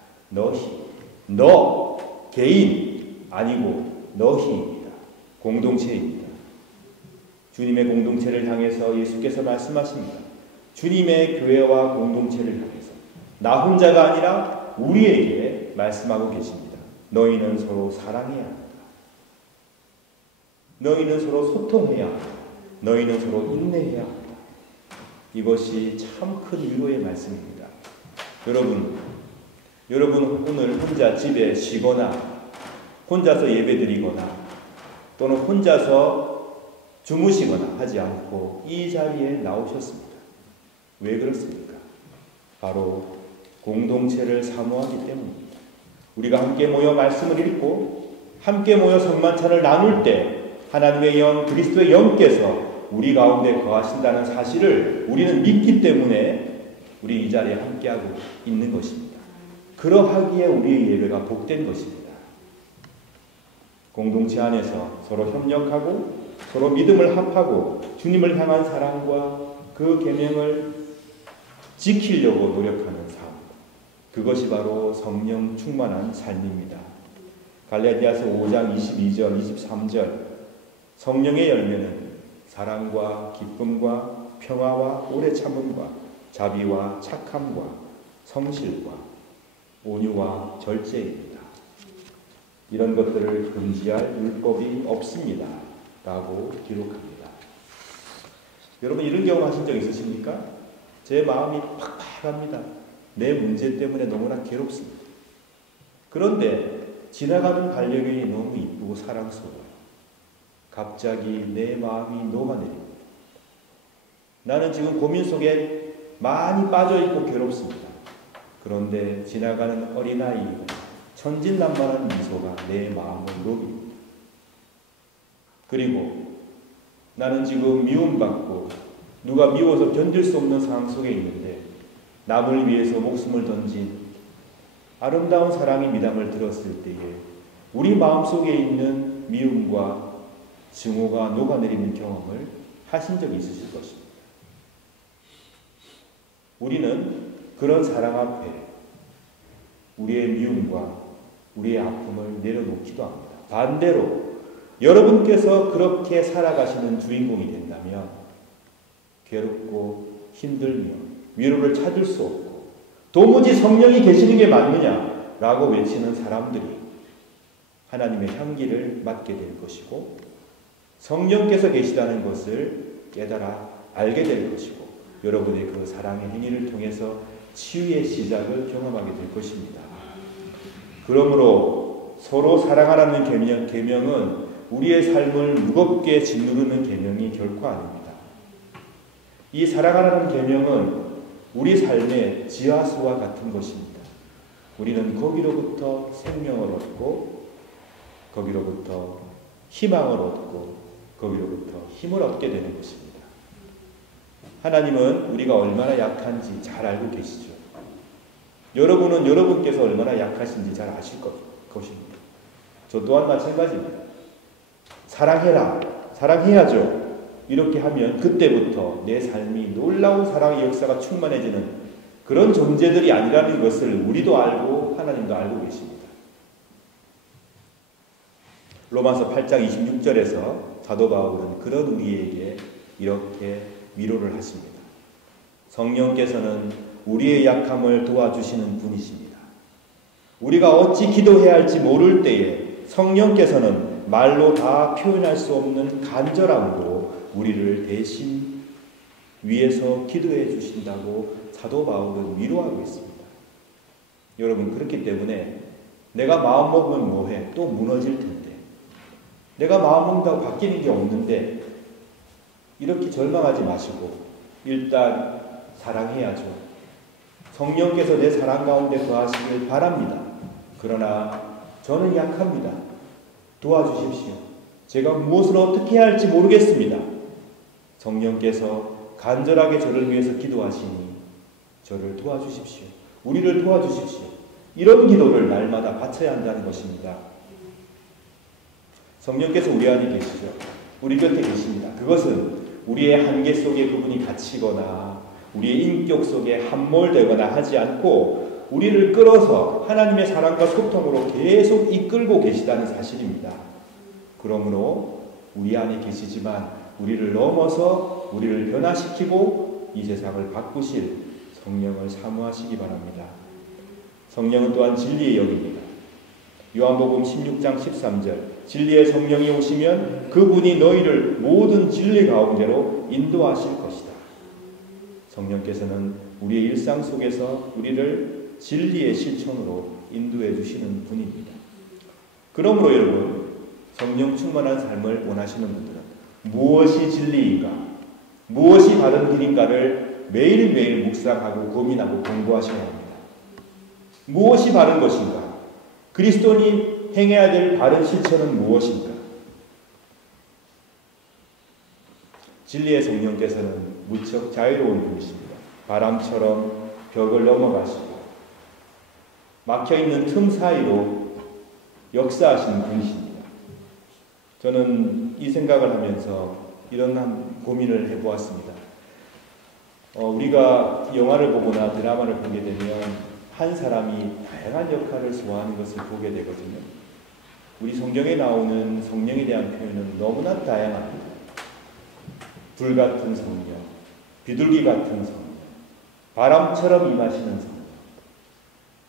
너 개인 아니고 너희입니다. 공동체입니다. 주님의 공동체를 향해서 예수께서 말씀하십니다. 주님의 교회와 공동체를 향해서 나 혼자가 아니라 우리에게 말씀하고 계십니다. 너희는 서로 사랑해야 합니다. 너희는 서로 소통해야 합니다. 너희는 서로 인내해야 합니다. 이것이 참 큰 위로의 말씀입니다. 여러분 오늘 혼자 집에 쉬거나 혼자서 예배드리거나 또는 혼자서 주무시거나 하지 않고 이 자리에 나오셨습니다. 왜 그렇습니까? 바로 공동체를 사모하기 때문입니다. 우리가 함께 모여 말씀을 읽고 함께 모여 성만찬을 나눌 때 하나님의 영, 그리스도의 영께서 우리 가운데 거하신다는 사실을 우리는 믿기 때문에 우리 이 자리에 함께하고 있는 것입니다. 그러하기에 우리의 예배가 복된 것입니다. 공동체 안에서 서로 협력하고 서로 믿음을 합하고 주님을 향한 사랑과 그 계명을 지키려고 노력하는 삶, 그것이 바로 성령 충만한 삶입니다. 갈라디아서 5장 22절 23절 성령의 열매는 사랑과 기쁨과 평화와 오래 참음과 자비와 착함과 성실과 온유와 절제입니다. 이런 것들을 금지할 율법이 없습니다. 라고 기록합니다. 여러분 이런 경험 하신 적 있으십니까? 제 마음이 팍팍합니다. 내 문제 때문에 너무나 괴롭습니다. 그런데 지나가는 반려견이 너무 이쁘고 사랑스러워요. 갑자기 내 마음이 녹아내립니다. 나는 지금 고민 속에 많이 빠져있고 괴롭습니다. 그런데 지나가는 어린아이 천진난만한 미소가 내 마음을 녹입니다. 그리고 나는 지금 미움받고 누가 미워서 견딜 수 없는 상황 속에 있는데 남을 위해서 목숨을 던진 아름다운 사랑의 미담을 들었을 때에 우리 마음속에 있는 미움과 증오가 녹아내리는 경험을 하신 적이 있으실 것입니다. 우리는 그런 사랑 앞에 우리의 미움과 우리의 아픔을 내려놓기도 합니다. 반대로 여러분께서 그렇게 살아가시는 주인공이 된다면 괴롭고 힘들며 위로를 찾을 수 없고 도무지 성령이 계시는 게 맞느냐라고 외치는 사람들이 하나님의 향기를 맡게 될 것이고 성령께서 계시다는 것을 깨달아 알게 될 것이고 여러분의 그 사랑의 행위를 통해서 치유의 시작을 경험하게 될 것입니다. 그러므로 서로 사랑하라는 계명은 우리의 삶을 무겁게 짓누르는 계명이 결코 아닙니다. 이 사랑하라는 계명은 우리 삶의 지하수와 같은 것입니다. 우리는 거기로부터 생명을 얻고 거기로부터 희망을 얻고 거기로부터 힘을 얻게 되는 것입니다. 하나님은 우리가 얼마나 약한지 잘 알고 계시죠. 여러분은 여러분께서 얼마나 약하신지 잘 아실 것입니다. 저 또한 마찬가지입니다. 사랑해라, 사랑해야죠. 이렇게 하면 그때부터 내 삶이 놀라운 사랑의 역사가 충만해지는 그런 존재들이 아니라는 것을 우리도 알고 하나님도 알고 계십니다. 로마서 8장 26절에서 사도 바울은 그런 우리에게 이렇게 위로를 하십니다. 성령께서는 우리의 약함을 도와주시는 분이십니다. 우리가 어찌 기도해야 할지 모를 때에 성령께서는 말로 다 표현할 수 없는 간절함으로 우리를 대신 위해서 기도해 주신다고 사도 바울은 위로하고 있습니다. 여러분 그렇기 때문에 내가 마음먹으면 뭐해? 또 무너질 텐데 내가 마음먹는다고 바뀌는 게 없는데 이렇게 절망하지 마시고 일단 사랑해야죠. 성령께서 내 사랑 가운데 거하시길 바랍니다. 그러나 저는 약합니다. 도와주십시오. 제가 무엇을 어떻게 해야 할지 모르겠습니다. 성령께서 간절하게 저를 위해서 기도하시니 저를 도와주십시오. 우리를 도와주십시오. 이런 기도를 날마다 바쳐야 한다는 것입니다. 성령께서 우리 안에 계시죠. 우리 곁에 계십니다. 그것은 우리의 한계 속에 그분이 갇히거나 우리의 인격 속에 함몰되거나 하지 않고 우리를 끌어서 하나님의 사랑과 소통으로 계속 이끌고 계시다는 사실입니다. 그러므로 우리 안에 계시지만 우리를 넘어서 우리를 변화시키고 이 세상을 바꾸실 성령을 사모하시기 바랍니다. 성령은 또한 진리의 영입니다. 요한복음 16장 13절 진리의 성령이 오시면 그분이 너희를 모든 진리 가운데로 인도하실 것이다. 성령께서는 우리의 일상 속에서 우리를 진리의 실천으로 인도해 주시는 분입니다. 그러므로 여러분, 성령 충만한 삶을 원하시는 분들은 무엇이 진리인가, 무엇이 바른 길인가를 매일매일 묵상하고 고민하고 공부하셔야 합니다. 무엇이 바른 것인가? 그리스도인이 행해야 될 바른 실천은 무엇인가? 진리의 성령께서는 무척 자유로운 분이십니다. 바람처럼 벽을 넘어가시고 막혀있는 틈 사이로 역사하시는 분이십니다. 저는 이 생각을 하면서 이런 고민을 해보았습니다. 우리가 영화를 보거나 드라마를 보게 되면 한 사람이 다양한 역할을 소화하는 것을 보게 되거든요. 우리 성경에 나오는 성령에 대한 표현은 너무나 다양합니다. 불같은 성령, 비둘기 같은 성령, 바람처럼 임하시는 성령,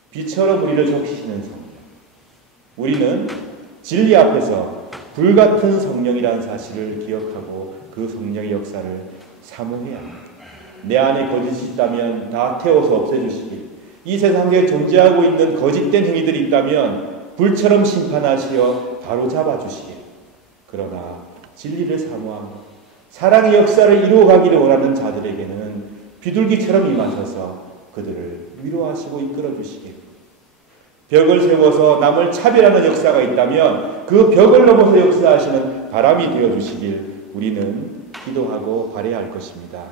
비처럼 우리를 적시시는 성령. 우리는 진리 앞에서 불같은 성령이라는 사실을 기억하고 그 성령의 역사를 사모해야 합니다. 내 안에 거짓이 있다면 다 태워서 없애주시길, 이 세상에 존재하고 있는 거짓된 행위들이 있다면 불처럼 심판하시어 바로 잡아주시길. 그러나 진리를 사모하고 사랑의 역사를 이루어가기를 원하는 자들에게는 비둘기처럼 임하셔서 그들을 위로하시고 이끌어주시길. 벽을 세워서 남을 차별하는 역사가 있다면 그 벽을 넘어서 역사하시는 바람이 되어주시길 우리는 기도하고 바라야 할 것입니다.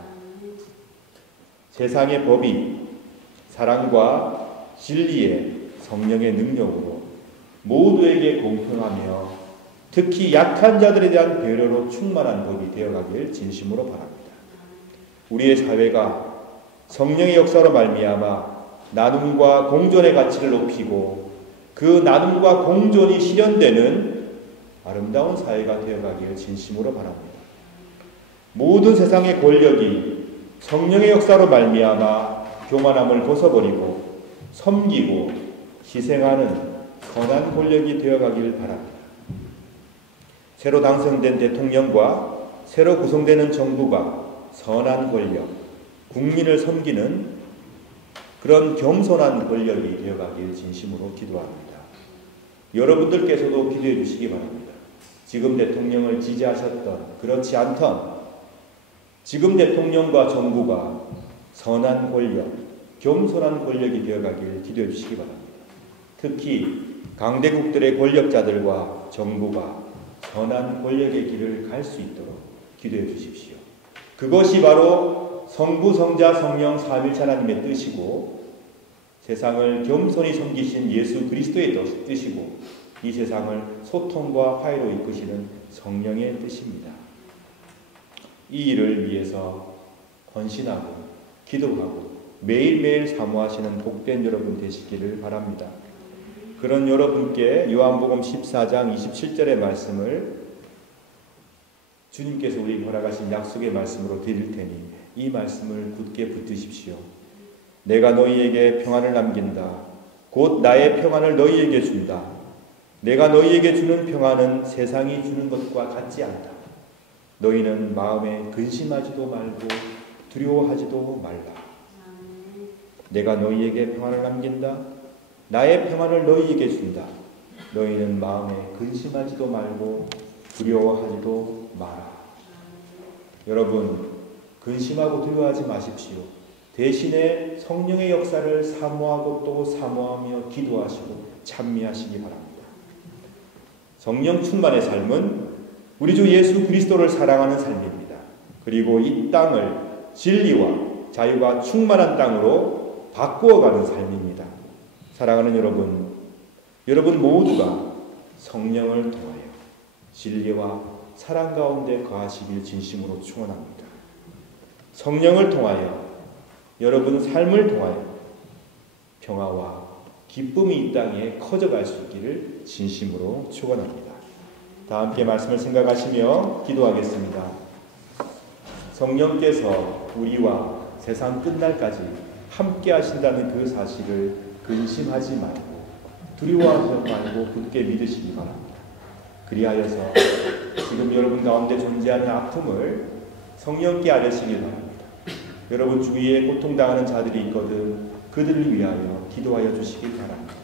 세상의 법이 사랑과 진리의 성령의 능력으로 모두에게 공평하며 특히 약한 자들에 대한 배려로 충만한 법이 되어가길 진심으로 바랍니다. 우리의 사회가 성령의 역사로 말미암아 나눔과 공존의 가치를 높이고 그 나눔과 공존이 실현되는 아름다운 사회가 되어가길 진심으로 바랍니다. 모든 세상의 권력이 성령의 역사로 말미암아 교만함을 벗어버리고 섬기고 희생하는 선한 권력이 되어가길 바랍니다. 새로 당선된 대통령과 새로 구성되는 정부가 선한 권력, 국민을 섬기는 그런 겸손한 권력이 되어가길 진심으로 기도합니다. 여러분들께서도 기도해 주시기 바랍니다. 지금 대통령을 지지하셨던, 그렇지 않던 지금 대통령과 정부가 선한 권력, 겸손한 권력이 되어가길 기도해 주시기 바랍니다. 특히 강대국들의 권력자들과 정부가 선한 권력의 길을 갈 수 있도록 기도해 주십시오. 그것이 바로 성부, 성자, 성령 삼위일체 하나님의 뜻이고 세상을 겸손히 섬기신 예수 그리스도의 뜻이고 이 세상을 소통과 화해로 이끄시는 성령의 뜻입니다. 이 일을 위해서 헌신하고 기도하고 매일매일 사모하시는 복된 여러분 되시기를 바랍니다. 그런 여러분께 요한복음 14장 27절의 말씀을 주님께서 우리에게 허락하신 약속의 말씀으로 드릴 테니 이 말씀을 굳게 붙드십시오. 내가 너희에게 평안을 남긴다. 곧 나의 평안을 너희에게 준다. 내가 너희에게 주는 평안은 세상이 주는 것과 같지 않다. 너희는 마음에 근심하지도 말고 두려워하지도 말라. 내가 너희에게 평안을 남긴다. 나의 평안을 너희에게 준다. 너희는 마음에 근심하지도 말고 두려워하지도 마라. 여러분, 근심하고 두려워하지 마십시오. 대신에 성령의 역사를 사모하고 또 사모하며 기도하시고 찬미하시기 바랍니다. 성령 충만의 삶은 우리 주 예수 그리스도를 사랑하는 삶입니다. 그리고 이 땅을 진리와 자유가 충만한 땅으로 바꾸어가는 삶입니다. 사랑하는 여러분 모두가 성령을 통하여 진리와 사랑 가운데 거하시길 진심으로 축원합니다. 성령을 통하여 여러분 삶을 통하여 평화와 기쁨이 이 땅에 커져갈 수 있기를 진심으로 축원합니다. 다 함께 말씀을 생각하시며 기도하겠습니다. 성령께서 우리와 세상 끝날까지 함께 하신다는 그 사실을 근심하지 말고 두려워하지 말고 굳게 믿으시기 바랍니다. 그리하여서 지금 여러분 가운데 존재하는 아픔을 성령께 아뢰시길 바랍니다. 여러분 주위에 고통당하는 자들이 있거든 그들을 위하여 기도하여 주시길 바랍니다.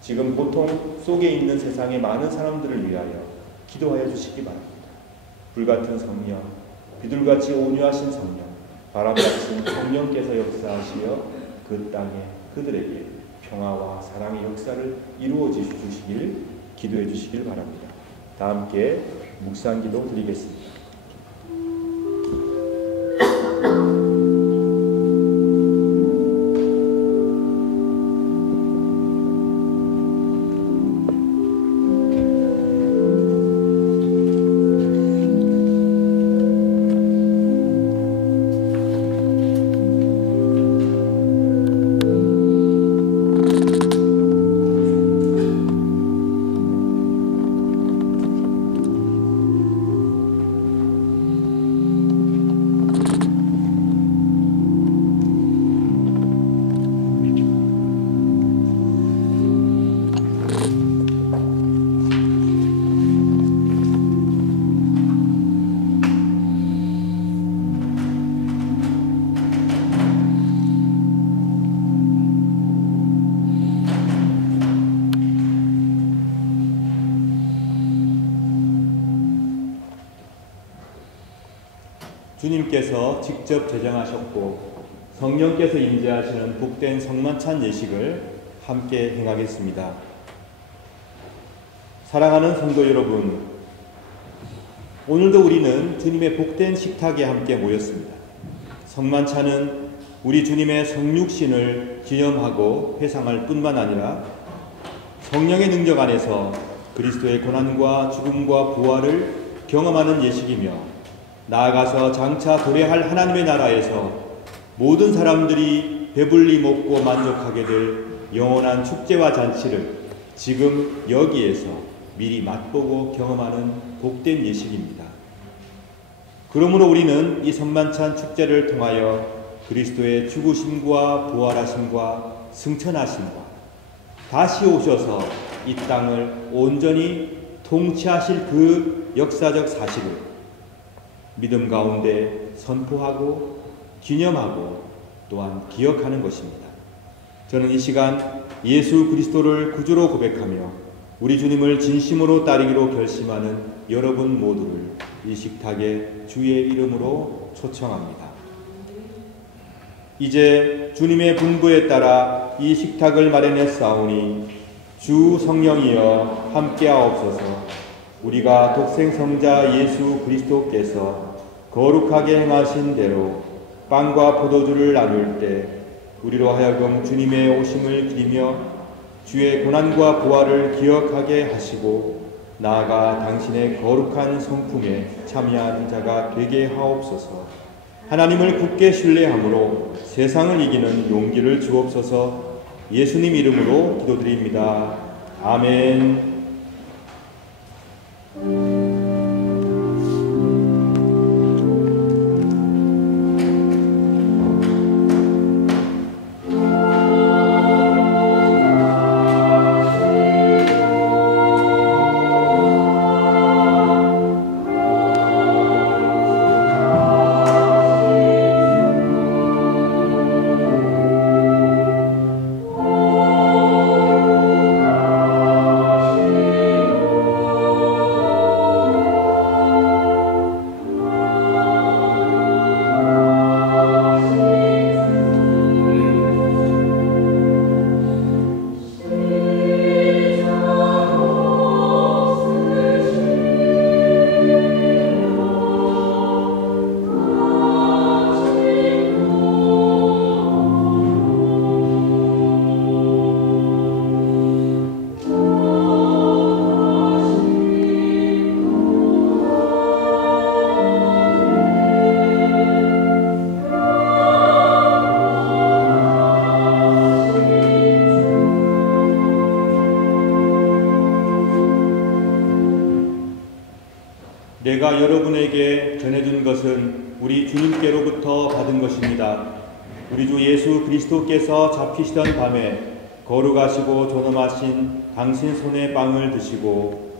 지금 고통 속에 있는 세상의 많은 사람들을 위하여 기도하여 주시기 바랍니다. 불같은 성령, 비둘같이 온유하신 성령, 바람같은 성령께서 역사하시어 그 땅에 그들에게 평화와 사랑의 역사를 이루어 주시길 기도해 주시길 바랍니다. 다 함께 묵상기도 드리겠습니다. 주님께서 직접 제정하셨고 성령께서 임재하시는 복된 성만찬 예식을 함께 행하겠습니다. 사랑하는 성도 여러분, 오늘도 우리는 주님의 복된 식탁에 함께 모였습니다. 성만찬은 우리 주님의 성육신을 기념하고 회상할 뿐만 아니라 성령의 능력 안에서 그리스도의 고난과 죽음과 부활을 경험하는 예식이며 나아가서 장차 도래할 하나님의 나라에서 모든 사람들이 배불리 먹고 만족하게 될 영원한 축제와 잔치를 지금 여기에서 미리 맛보고 경험하는 복된 예식입니다. 그러므로 우리는 이 성만찬 축제를 통하여 그리스도의 죽으심과 부활하심과 승천하심과 다시 오셔서 이 땅을 온전히 통치하실 그 역사적 사실을 믿음 가운데 선포하고 기념하고 또한 기억하는 것입니다. 저는 이 시간 예수 그리스도를 구주로 고백하며 우리 주님을 진심으로 따르기로 결심하는 여러분 모두를 이 식탁에 주의 이름으로 초청합니다. 이제 주님의 분부에 따라 이 식탁을 마련했사오니 주 성령이여 함께하옵소서. 우리가 독생성자 예수 그리스도께서 거룩하게 행하신 대로 빵과 포도주를 나눌 때 우리로 하여금 주님의 오심을 기리며 주의 고난과 부활을 기억하게 하시고 나아가 당신의 거룩한 성품에 참여하는 자가 되게 하옵소서. 하나님을 굳게 신뢰함으로 세상을 이기는 용기를 주옵소서. 예수님 이름으로 기도드립니다. 아멘. 내가 여러분에게 전해준 것은 우리 주님께로부터 받은 것입니다. 우리 주 예수 그리스도께서 잡히시던 밤에 거룩하시고 존엄하신 당신 손의 빵을 드시고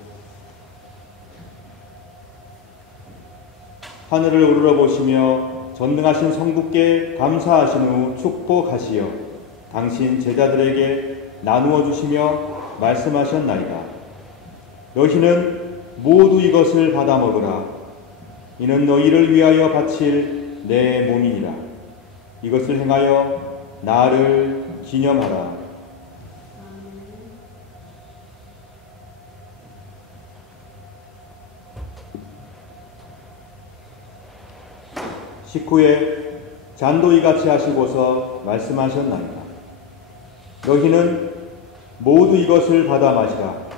하늘을 우러러보시며 전능하신 성부께 감사하신 후 축복하시어 당신 제자들에게 나누어 주시며 말씀하셨나이다. 너희는 모두 이것을 받아 먹으라. 이는 너희를 위하여 바칠 내 몸이니라. 이것을 행하여 나를 기념하라. 식후에 잔도이같이 하시고서 말씀하셨나이다. 너희는 모두 이것을 받아 마시라.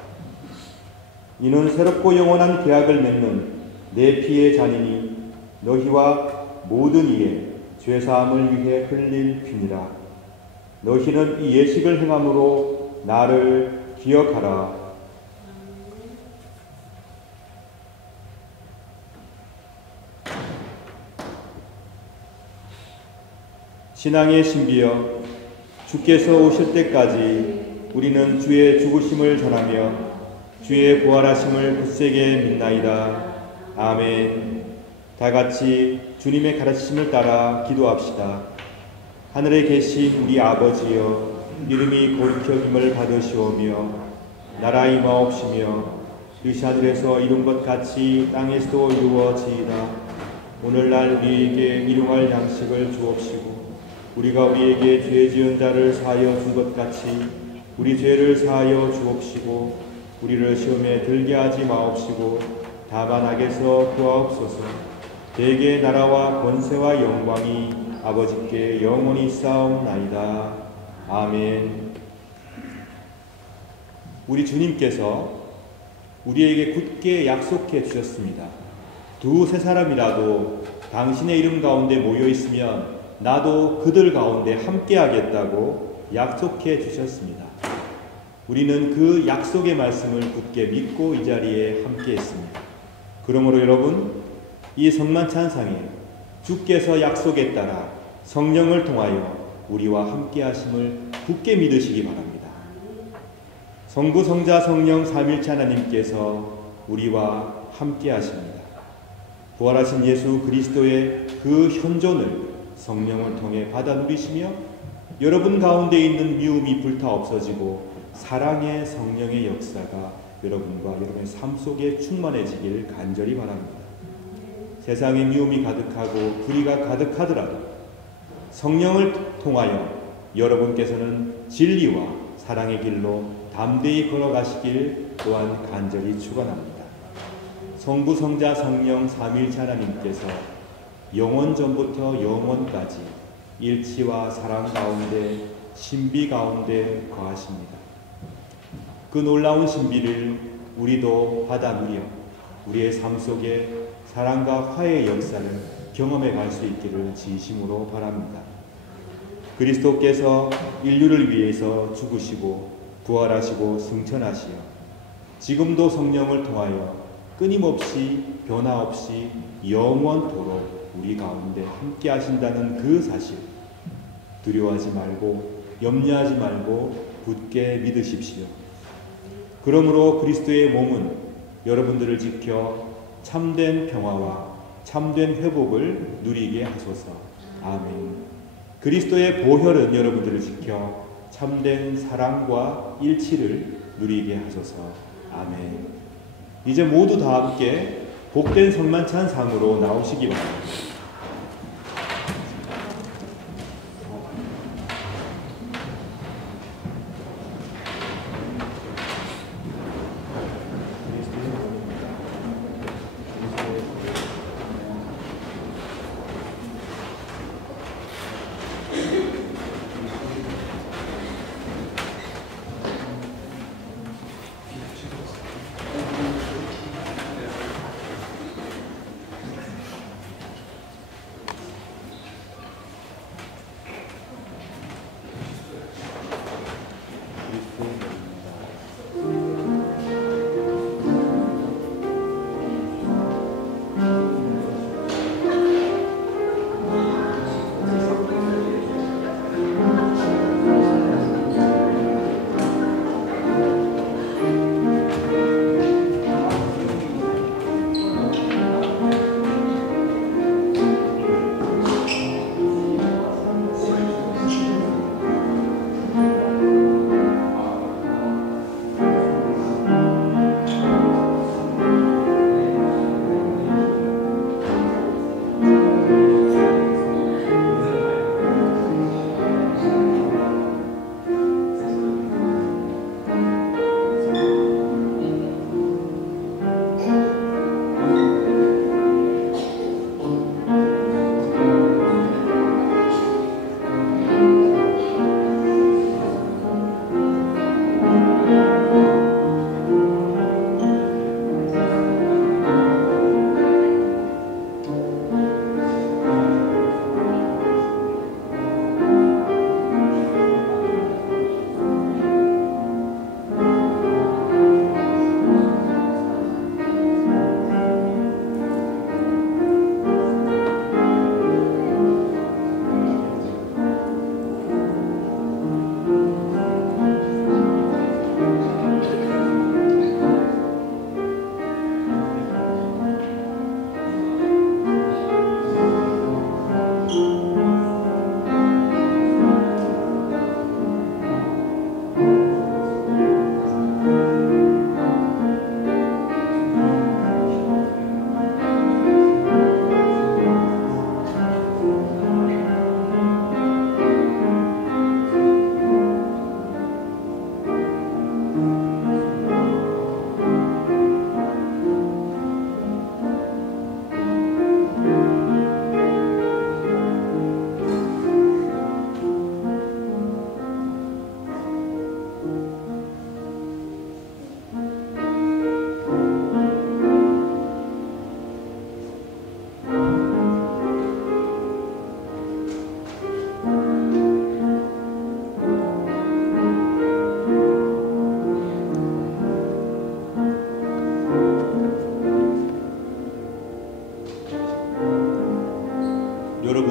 이는 새롭고 영원한 계약을 맺는 내 피의 잔이니 너희와 모든 이의 죄사함을 위해 흘릴 피니라. 너희는 이 예식을 행함으로 나를 기억하라. 신앙의 신비여, 주께서 오실 때까지 우리는 주의 죽으심을 전하며 주의 부활하심을 굳세게 믿나이다. 아멘. 다 같이 주님의 가르치심을 따라 기도합시다. 하늘에 계신 우리 아버지여, 이름이 거룩히 여김을 받으시오며 나라 임하옵시며 뜻이 하늘에서 이룬 것 같이 땅에서도 이루어지이다. 오늘날 우리에게 일용할 양식을 주옵시고 우리가 우리에게 죄 지은 자를 사하여 준 것 같이 우리 죄를 사하여 주옵시고 우리를 시험에 들게 하지 마옵시고 다만 악에서 구하옵소서. 대개 나라와 권세와 영광이 아버지께 영원히 쌓옵나이다. 아멘. 우리 주님께서 우리에게 굳게 약속해 주셨습니다. 두세 사람이라도 당신의 이름 가운데 모여 있으면 나도 그들 가운데 함께 하겠다고 약속해 주셨습니다. 우리는 그 약속의 말씀을 굳게 믿고 이 자리에 함께 했습니다. 그러므로 여러분, 이 성만 찬상에 주께서 약속에 따라 성령을 통하여 우리와 함께 하심을 굳게 믿으시기 바랍니다. 성부, 성자, 성령 삼일체 하나님께서 우리와 함께 하십니다. 부활하신 예수 그리스도의 그 현존을 성령을 통해 받아 누리시며 여러분 가운데 있는 미움이 불타 없어지고 사랑의 성령의 역사가 여러분과 여러분의 삶 속에 충만해지길 간절히 바랍니다. 세상에 미움이 가득하고 불의가 가득하더라도 성령을 통하여 여러분께서는 진리와 사랑의 길로 담대히 걸어가시길 또한 간절히 축원합니다. 성부, 성자, 성령 삼위일체 하나님께서 영원 전부터 영원까지 일치와 사랑 가운데 신비 가운데 거하십니다. 그 놀라운 신비를 우리도 받아 누려 우리의 삶 속에 사랑과 화해의 역사를 경험해 갈 수 있기를 진심으로 바랍니다. 그리스도께서 인류를 위해서 죽으시고 부활하시고 승천하시어 지금도 성령을 통하여 끊임없이 변화 없이 영원토록 우리 가운데 함께 하신다는 그 사실 두려워하지 말고 염려하지 말고 굳게 믿으십시오. 그러므로 그리스도의 몸은 여러분들을 지켜 참된 평화와 참된 회복을 누리게 하소서. 아멘. 그리스도의 보혈은 여러분들을 지켜 참된 사랑과 일치를 누리게 하소서. 아멘. 이제 모두 다 함께 복된 성만찬상으로 나오시기 바랍니다.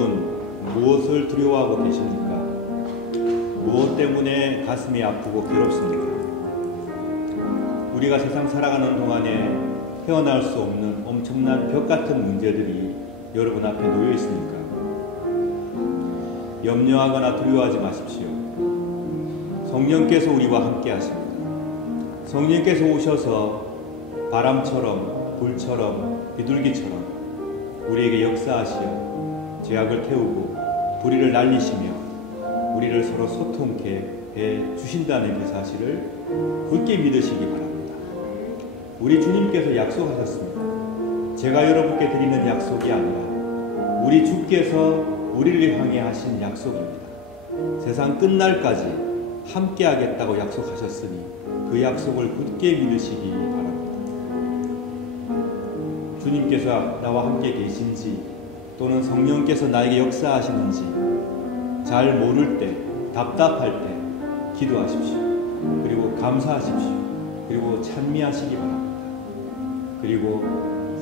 여러분 무엇을 두려워하고 계십니까? 무엇 때문에 가슴이 아프고 괴롭습니까? 우리가 세상 살아가는 동안에 헤어나올 수 없는 엄청난 벽 같은 문제들이 여러분 앞에 놓여 있습니까? 염려하거나 두려워하지 마십시오. 성령께서 우리와 함께 하십니다. 성령께서 오셔서 바람처럼 불처럼 비둘기처럼 우리에게 역사하시어 죄악을 태우고 불의를 날리시며 우리를 서로 소통케 해 주신다는 그 사실을 굳게 믿으시기 바랍니다. 우리 주님께서 약속하셨습니다. 제가 여러분께 드리는 약속이 아니라 우리 주께서 우리를 향해 하신 약속입니다. 세상 끝날까지 함께 하겠다고 약속하셨으니 그 약속을 굳게 믿으시기 바랍니다. 주님께서 나와 함께 계신지 또는 성령께서 나에게 역사하시는지 잘 모를 때, 답답할 때 기도하십시오. 그리고 감사하십시오. 그리고 찬미하시기 바랍니다. 그리고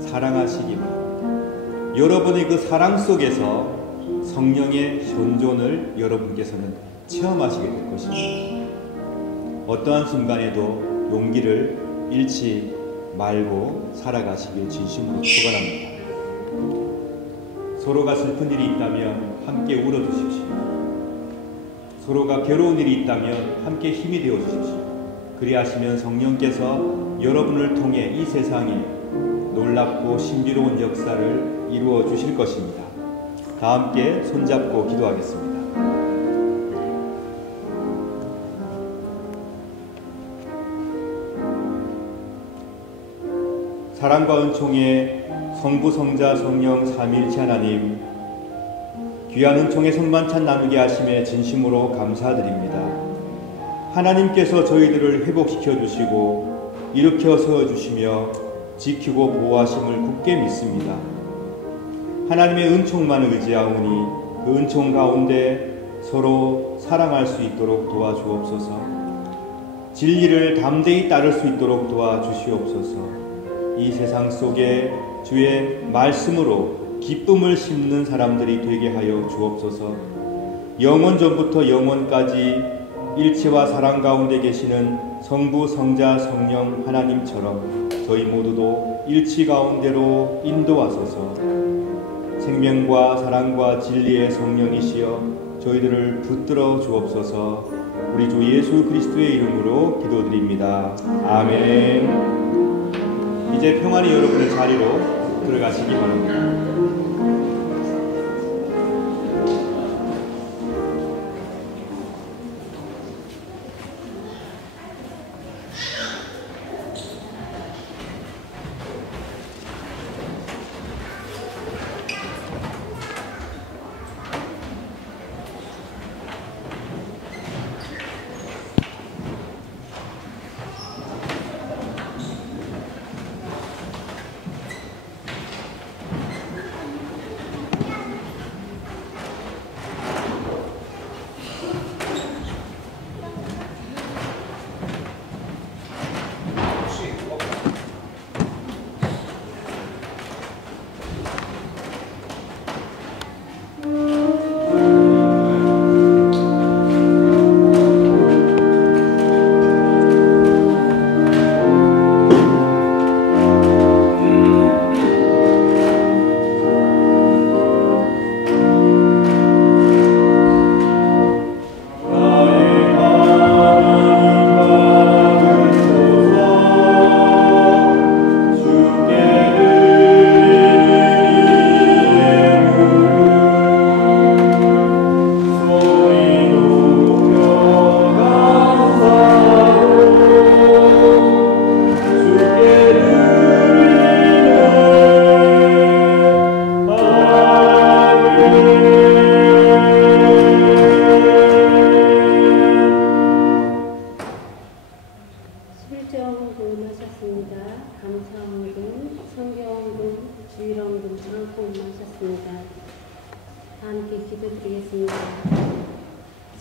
사랑하시기 바랍니다. 여러분의 그 사랑 속에서 성령의 현존을 여러분께서는 체험하시게 될 것입니다. 어떠한 순간에도 용기를 잃지 말고 살아가시길 진심으로 축원합니다. 서로가 슬픈 일이 있다면 함께 울어주십시오. 서로가 괴로운 일이 있다면 함께 힘이 되어주십시오. 그리하시면 성령께서 여러분을 통해 이 세상에 놀랍고 신비로운 역사를 이루어 주실 것입니다. 다 함께 손잡고 기도하겠습니다. 사랑과 은총의 성부, 성자, 성령 삼위일체 하나님, 귀한 은총의 성만찬 나누게 하심에 진심으로 감사드립니다. 하나님께서 저희들을 회복시켜 주시고 일으켜 세워주시며 지키고 보호하심을 굳게 믿습니다. 하나님의 은총만을 의지하오니 그 은총 가운데 서로 사랑할 수 있도록 도와주옵소서. 진리를 담대히 따를 수 있도록 도와주시옵소서. 이 세상 속에 주의 말씀으로 기쁨을 심는 사람들이 되게 하여 주옵소서. 영원 전부터 영원까지 일체와 사랑 가운데 계시는 성부, 성자, 성령 하나님처럼 저희 모두도 일치 가운데로 인도하소서. 생명과 사랑과 진리의 성령이시여 저희들을 붙들어 주옵소서. 우리 주 예수 그리스도의 이름으로 기도드립니다. 아멘. 이제 평안히 여러분의 자리로 들어가시기 바랍니다.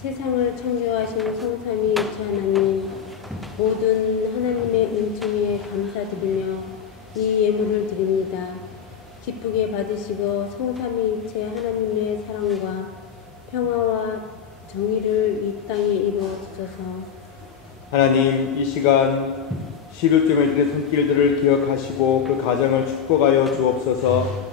세상을 창조하신 성삼위일체 하나님, 모든 하나님의 은총에 감사드리며 이 예물을 드립니다. 기쁘게 받으시고 성삼위일체 하나님의 사랑과 평화와 정의를 이 땅에 이루어 주소서. 하나님, 이 시간 11조의 들의 손길들을 기억하시고 그 가정을 축복하여 주옵소서.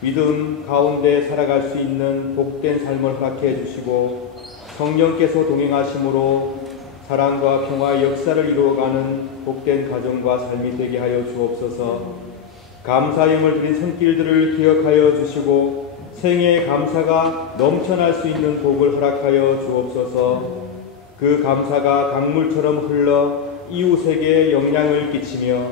믿음 가운데 살아갈 수 있는 복된 삶을 허락해 주시고 성령께서 동행하심으로 사랑과 평화의 역사를 이루어가는 복된 가정과 삶이 되게 하여 주옵소서. 감사임을 드린 손길들을 기억하여 주시고 생애의 감사가 넘쳐날 수 있는 복을 허락하여 주옵소서. 그 감사가 강물처럼 흘러 이웃에게 영향을 끼치며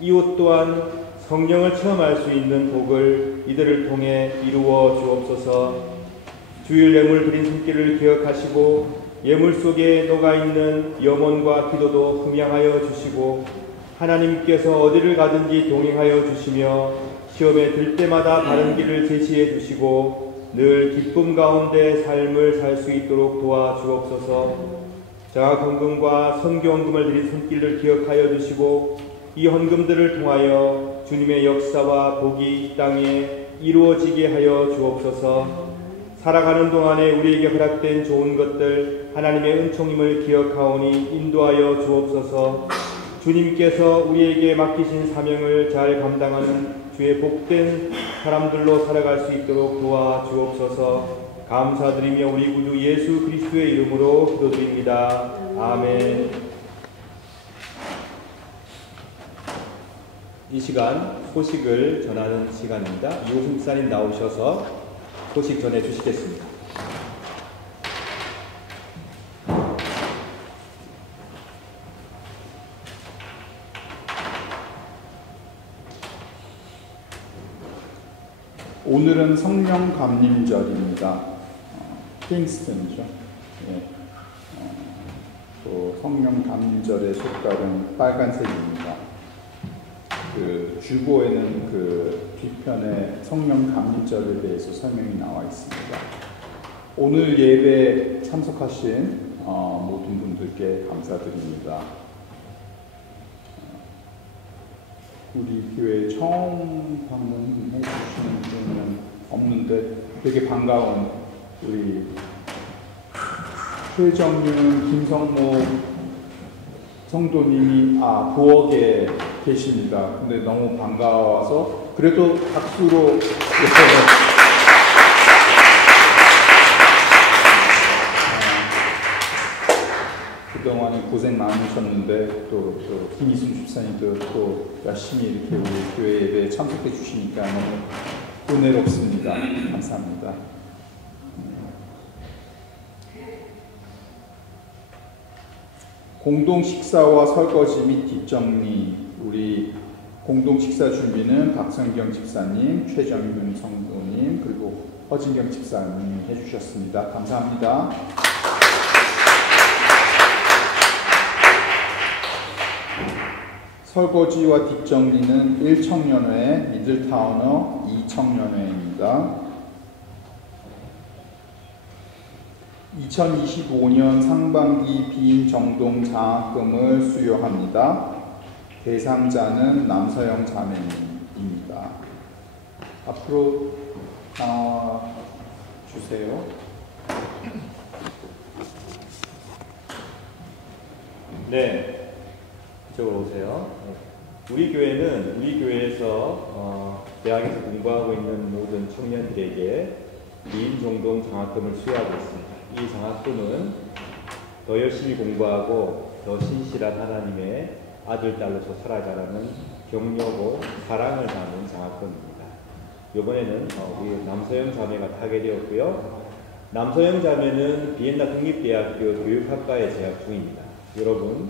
이웃 또한 성령을 체험할 수 있는 복을 이들을 통해 이루어 주옵소서. 주일 예물 드린 손길을 기억하시고 예물 속에 녹아있는 염원과 기도도 흠양하여 주시고 하나님께서 어디를 가든지 동행하여 주시며 시험에 들 때마다 바른 길을 제시해 주시고 늘 기쁨 가운데 삶을 살 수 있도록 도와주옵소서. 장학 헌금과 선교 헌금을 드린 손길을 기억하여 주시고 이 헌금들을 통하여 주님의 역사와 복이 이 땅에 이루어지게 하여 주옵소서. 살아가는 동안에 우리에게 허락된 좋은 것들 하나님의 은총임을 기억하오니 인도하여 주옵소서. 주님께서 우리에게 맡기신 사명을 잘 감당하는 주의 복된 사람들로 살아갈 수 있도록 도와주옵소서. 감사드리며 우리 구주 예수 그리스도의 이름으로 기도드립니다. 아멘. 이 시간 소식을 전하는 시간입니다. 이호승 집사님 나오셔서 소식 전해 주시겠습니다. 오늘은 성령 감림절입니다. 킹스턴이죠. 예. 또 성령 감림절의 색깔은 빨간색입니다. 그 주보에는 그 뒤편에 성령 감림절에 대해서 설명이 나와 있습니다. 오늘 예배에 참석하신 모든 분들께 감사드립니다. 우리 교회 처음 방문해 주시는 분은 없는데 되게 반가운 우리 최정윤, 김성모 성도님이 부엌에 계십니다. 근데 너무 반가워서 그래도 박수로 그동안에 고생 많으셨는데 또 김희순 집사님도 또 열심히 이렇게 우리 교회 예배에 참석해 주시니까 너무 은혜롭습니다. 감사합니다. 공동 식사와 설거지 및 뒷정리, 우리 공동 식사 준비는 박성경 집사님, 최정윤 성도님, 그리고 허진경 집사님이 해주셨습니다. 감사합니다. 설거지와 뒷정리는 1청년회, 미들타운어 2청년회입니다. 2025년 상반기 비인 정동 장학금을 수여합니다. 대상자는 남서영 자매님입니다. 앞으로 나와 주세요. 네, 이쪽으로 오세요. 우리 교회에서 대학에서 공부하고 있는 모든 청년들에게 비인 정동 장학금을 수여하고 있습니다. 이 장학금은 더 열심히 공부하고 더 신실한 하나님의 아들, 딸로서 살아가라는 격려고 사랑을 담은 장학금입니다. 이번에는 우리 남서영 자매가 타게 되었고요. 남서영 자매는 비엔나 국립대학교 교육학과에 재학 중입니다. 여러분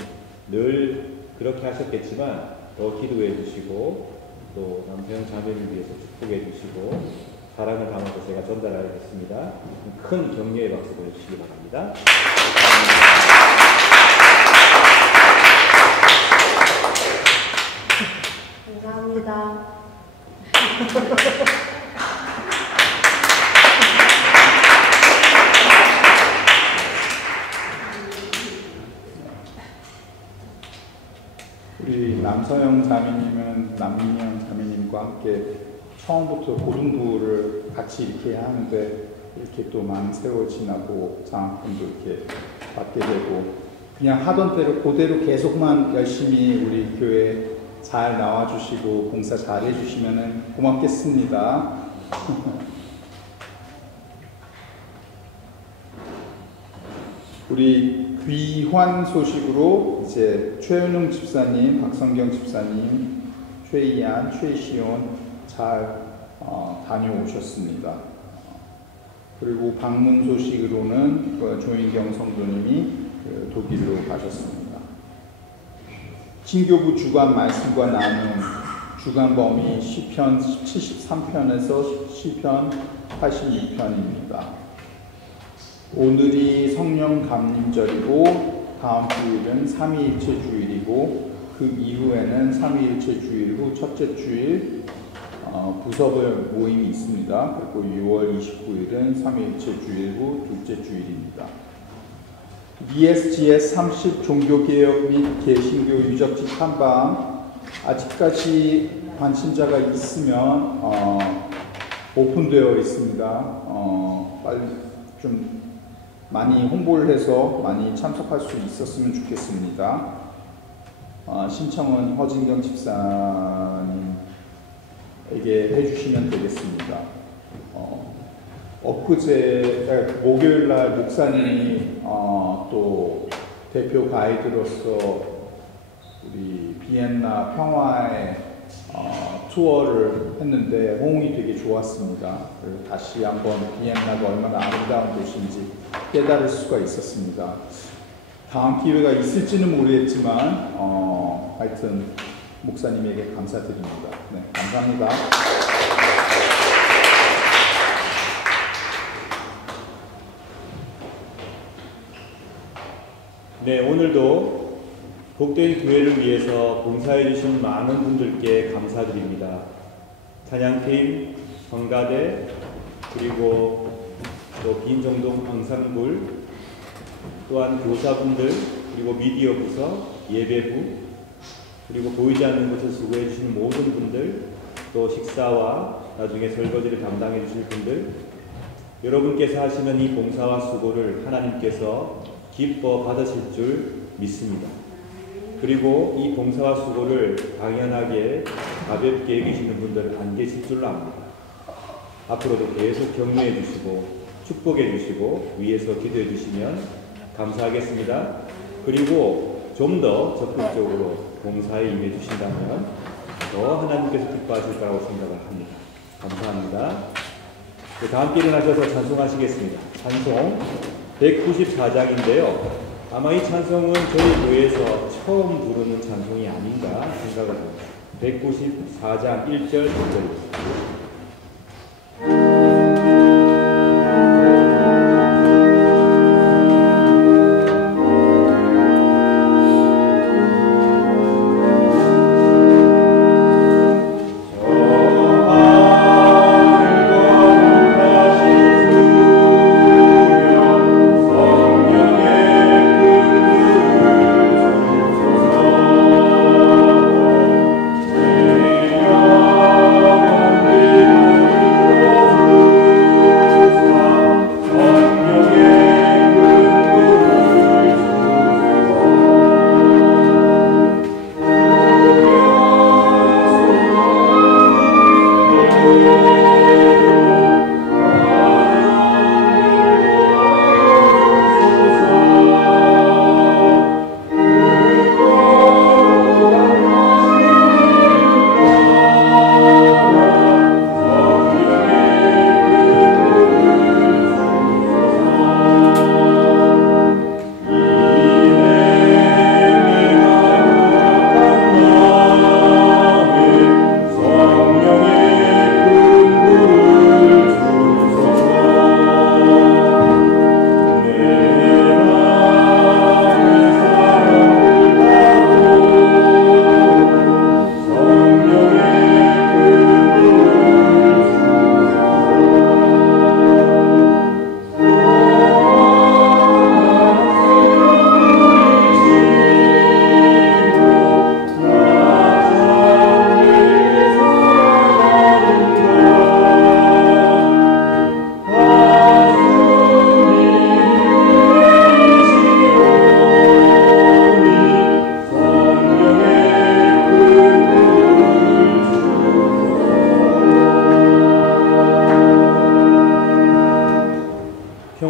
늘 그렇게 하셨겠지만 더 기도해 주시고 또 남서영 자매를 위해서 축복해 주시고 사랑을 담아서 제가 전달하겠습니다. 큰 격려의 박수 보내주시기 바랍니다. 감사합니다. 우리 남서영 자매님은 남민영 자매님과 함께 처음부터 고등부를 같이 이렇게 하는데 이렇게 또 많은 세월 지나고 장학금도 이렇게 받게 되고 그냥 하던 대로 그대로 계속만 열심히 우리 교회 잘 나와주시고 봉사 잘 해주시면 고맙겠습니다. 우리 귀환 소식으로 이제 최은웅 집사님, 박성경 집사님, 최이안, 최시온 잘 다녀오셨습니다. 그리고 방문 소식으로는 조인경 성도님이 독일로 가셨습니다. 신교부 주간 말씀과 나눔 주간 범위 시편 73편에서 시편 86편입니다. 오늘이 성령 감림절이고 다음 주일은 삼위일체 주일이고 그 이후에는 삼위일체 주일 후 첫째 주일 부서별 모임이 있습니다. 그리고 6월 29일은 삼위일체 주일 후 둘째 주일입니다. ESGS 30 종교개혁 및 개신교 유적지 탐방 아직까지 관심자가 있으면 오픈되어 있습니다. 빨리 좀 많이 홍보를 해서 많이 참석할 수 있었으면 좋겠습니다. 신청은 허진경 집사님에게 해주시면 되겠습니다. 목요일날 목사님이 또 대표 가이드로서 우리 비엔나 평화의 투어를 했는데 호응이 되게 좋았습니다. 그리고 다시 한번 비엔나가 얼마나 아름다운 곳인지 깨달을 수가 있었습니다. 다음 기회가 있을지는 모르겠지만 하여튼 목사님에게 감사드립니다. 네, 감사합니다. 네, 오늘도 복된 교회를 위해서 봉사해 주신 많은 분들께 감사드립니다. 찬양팀, 성가대, 그리고 또 빈정동 앙상블, 또한 교사분들, 그리고 미디어 부서, 예배부, 그리고 보이지 않는 곳을 수고해 주시는 모든 분들, 또 식사와 나중에 설거지를 담당해 주실 분들, 여러분께서 하시는 이 봉사와 수고를 하나님께서 기뻐 받으실 줄 믿습니다. 그리고 이 봉사와 수고를 당연하게 가볍게 여기시는 분들 안 계실 줄로 압니다. 앞으로도 계속 격려해 주시고 축복해 주시고 위에서 기도해 주시면 감사하겠습니다. 그리고 좀 더 적극적으로 봉사에 임해 주신다면 더 하나님께서 기뻐하실 거라고 생각을 합니다. 감사합니다. 다 함께 일어나셔서 찬송하시겠습니다. 찬송 194장인데요. 아마 이 찬송은 저희 교회에서 처음 부르는 찬송이 아닌가 생각을 합니다. 194장 1절 2절입니다. 주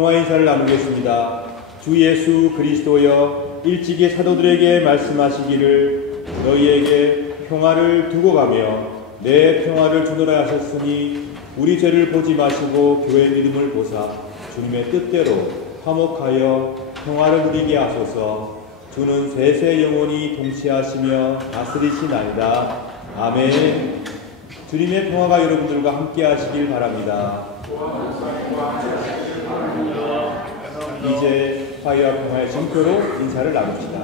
평화 인사를 나누겠습니다. 주 예수 그리스도여 일찍이 사도들에게 말씀하시기를 너희에게 평화를 두고 가며 내 평화를 주노라 하셨으니 우리 죄를 보지 마시고 교회 믿음을 보사 주님의 뜻대로 화목하여 평화를 누리게 하소서. 주는 세세 영원히 동치하시며 다스리시나이다. 아멘. 주님의 평화가 여러분들과 함께 하시길 바랍니다. 이제 화해와 평화의 증표로 인사를 나눕시다.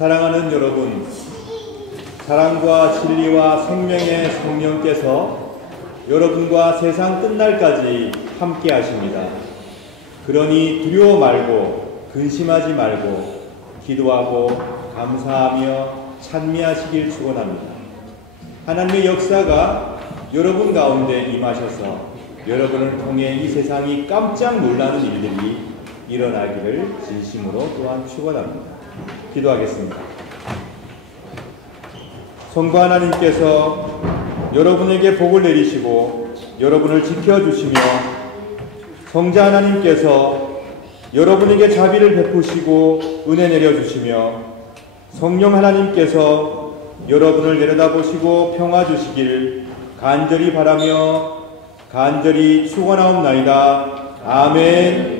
사랑하는 여러분, 사랑과 진리와 생명의 성령께서 여러분과 세상 끝날까지 함께 하십니다. 그러니 두려워 말고 근심하지 말고 기도하고 감사하며 찬미하시길 축원합니다. 하나님의 역사가 여러분 가운데 임하셔서 여러분을 통해 이 세상이 깜짝 놀라는 일들이 일어나기를 진심으로 또한 축원합니다. 기도하겠습니다. 성부 하나님께서 여러분에게 복을 내리시고 여러분을 지켜주시며 성자 하나님께서 여러분에게 자비를 베푸시고 은혜 내려주시며 성령 하나님께서 여러분을 내려다보시고 평화 주시길 간절히 바라며 간절히 축원하옵나이다. 아멘.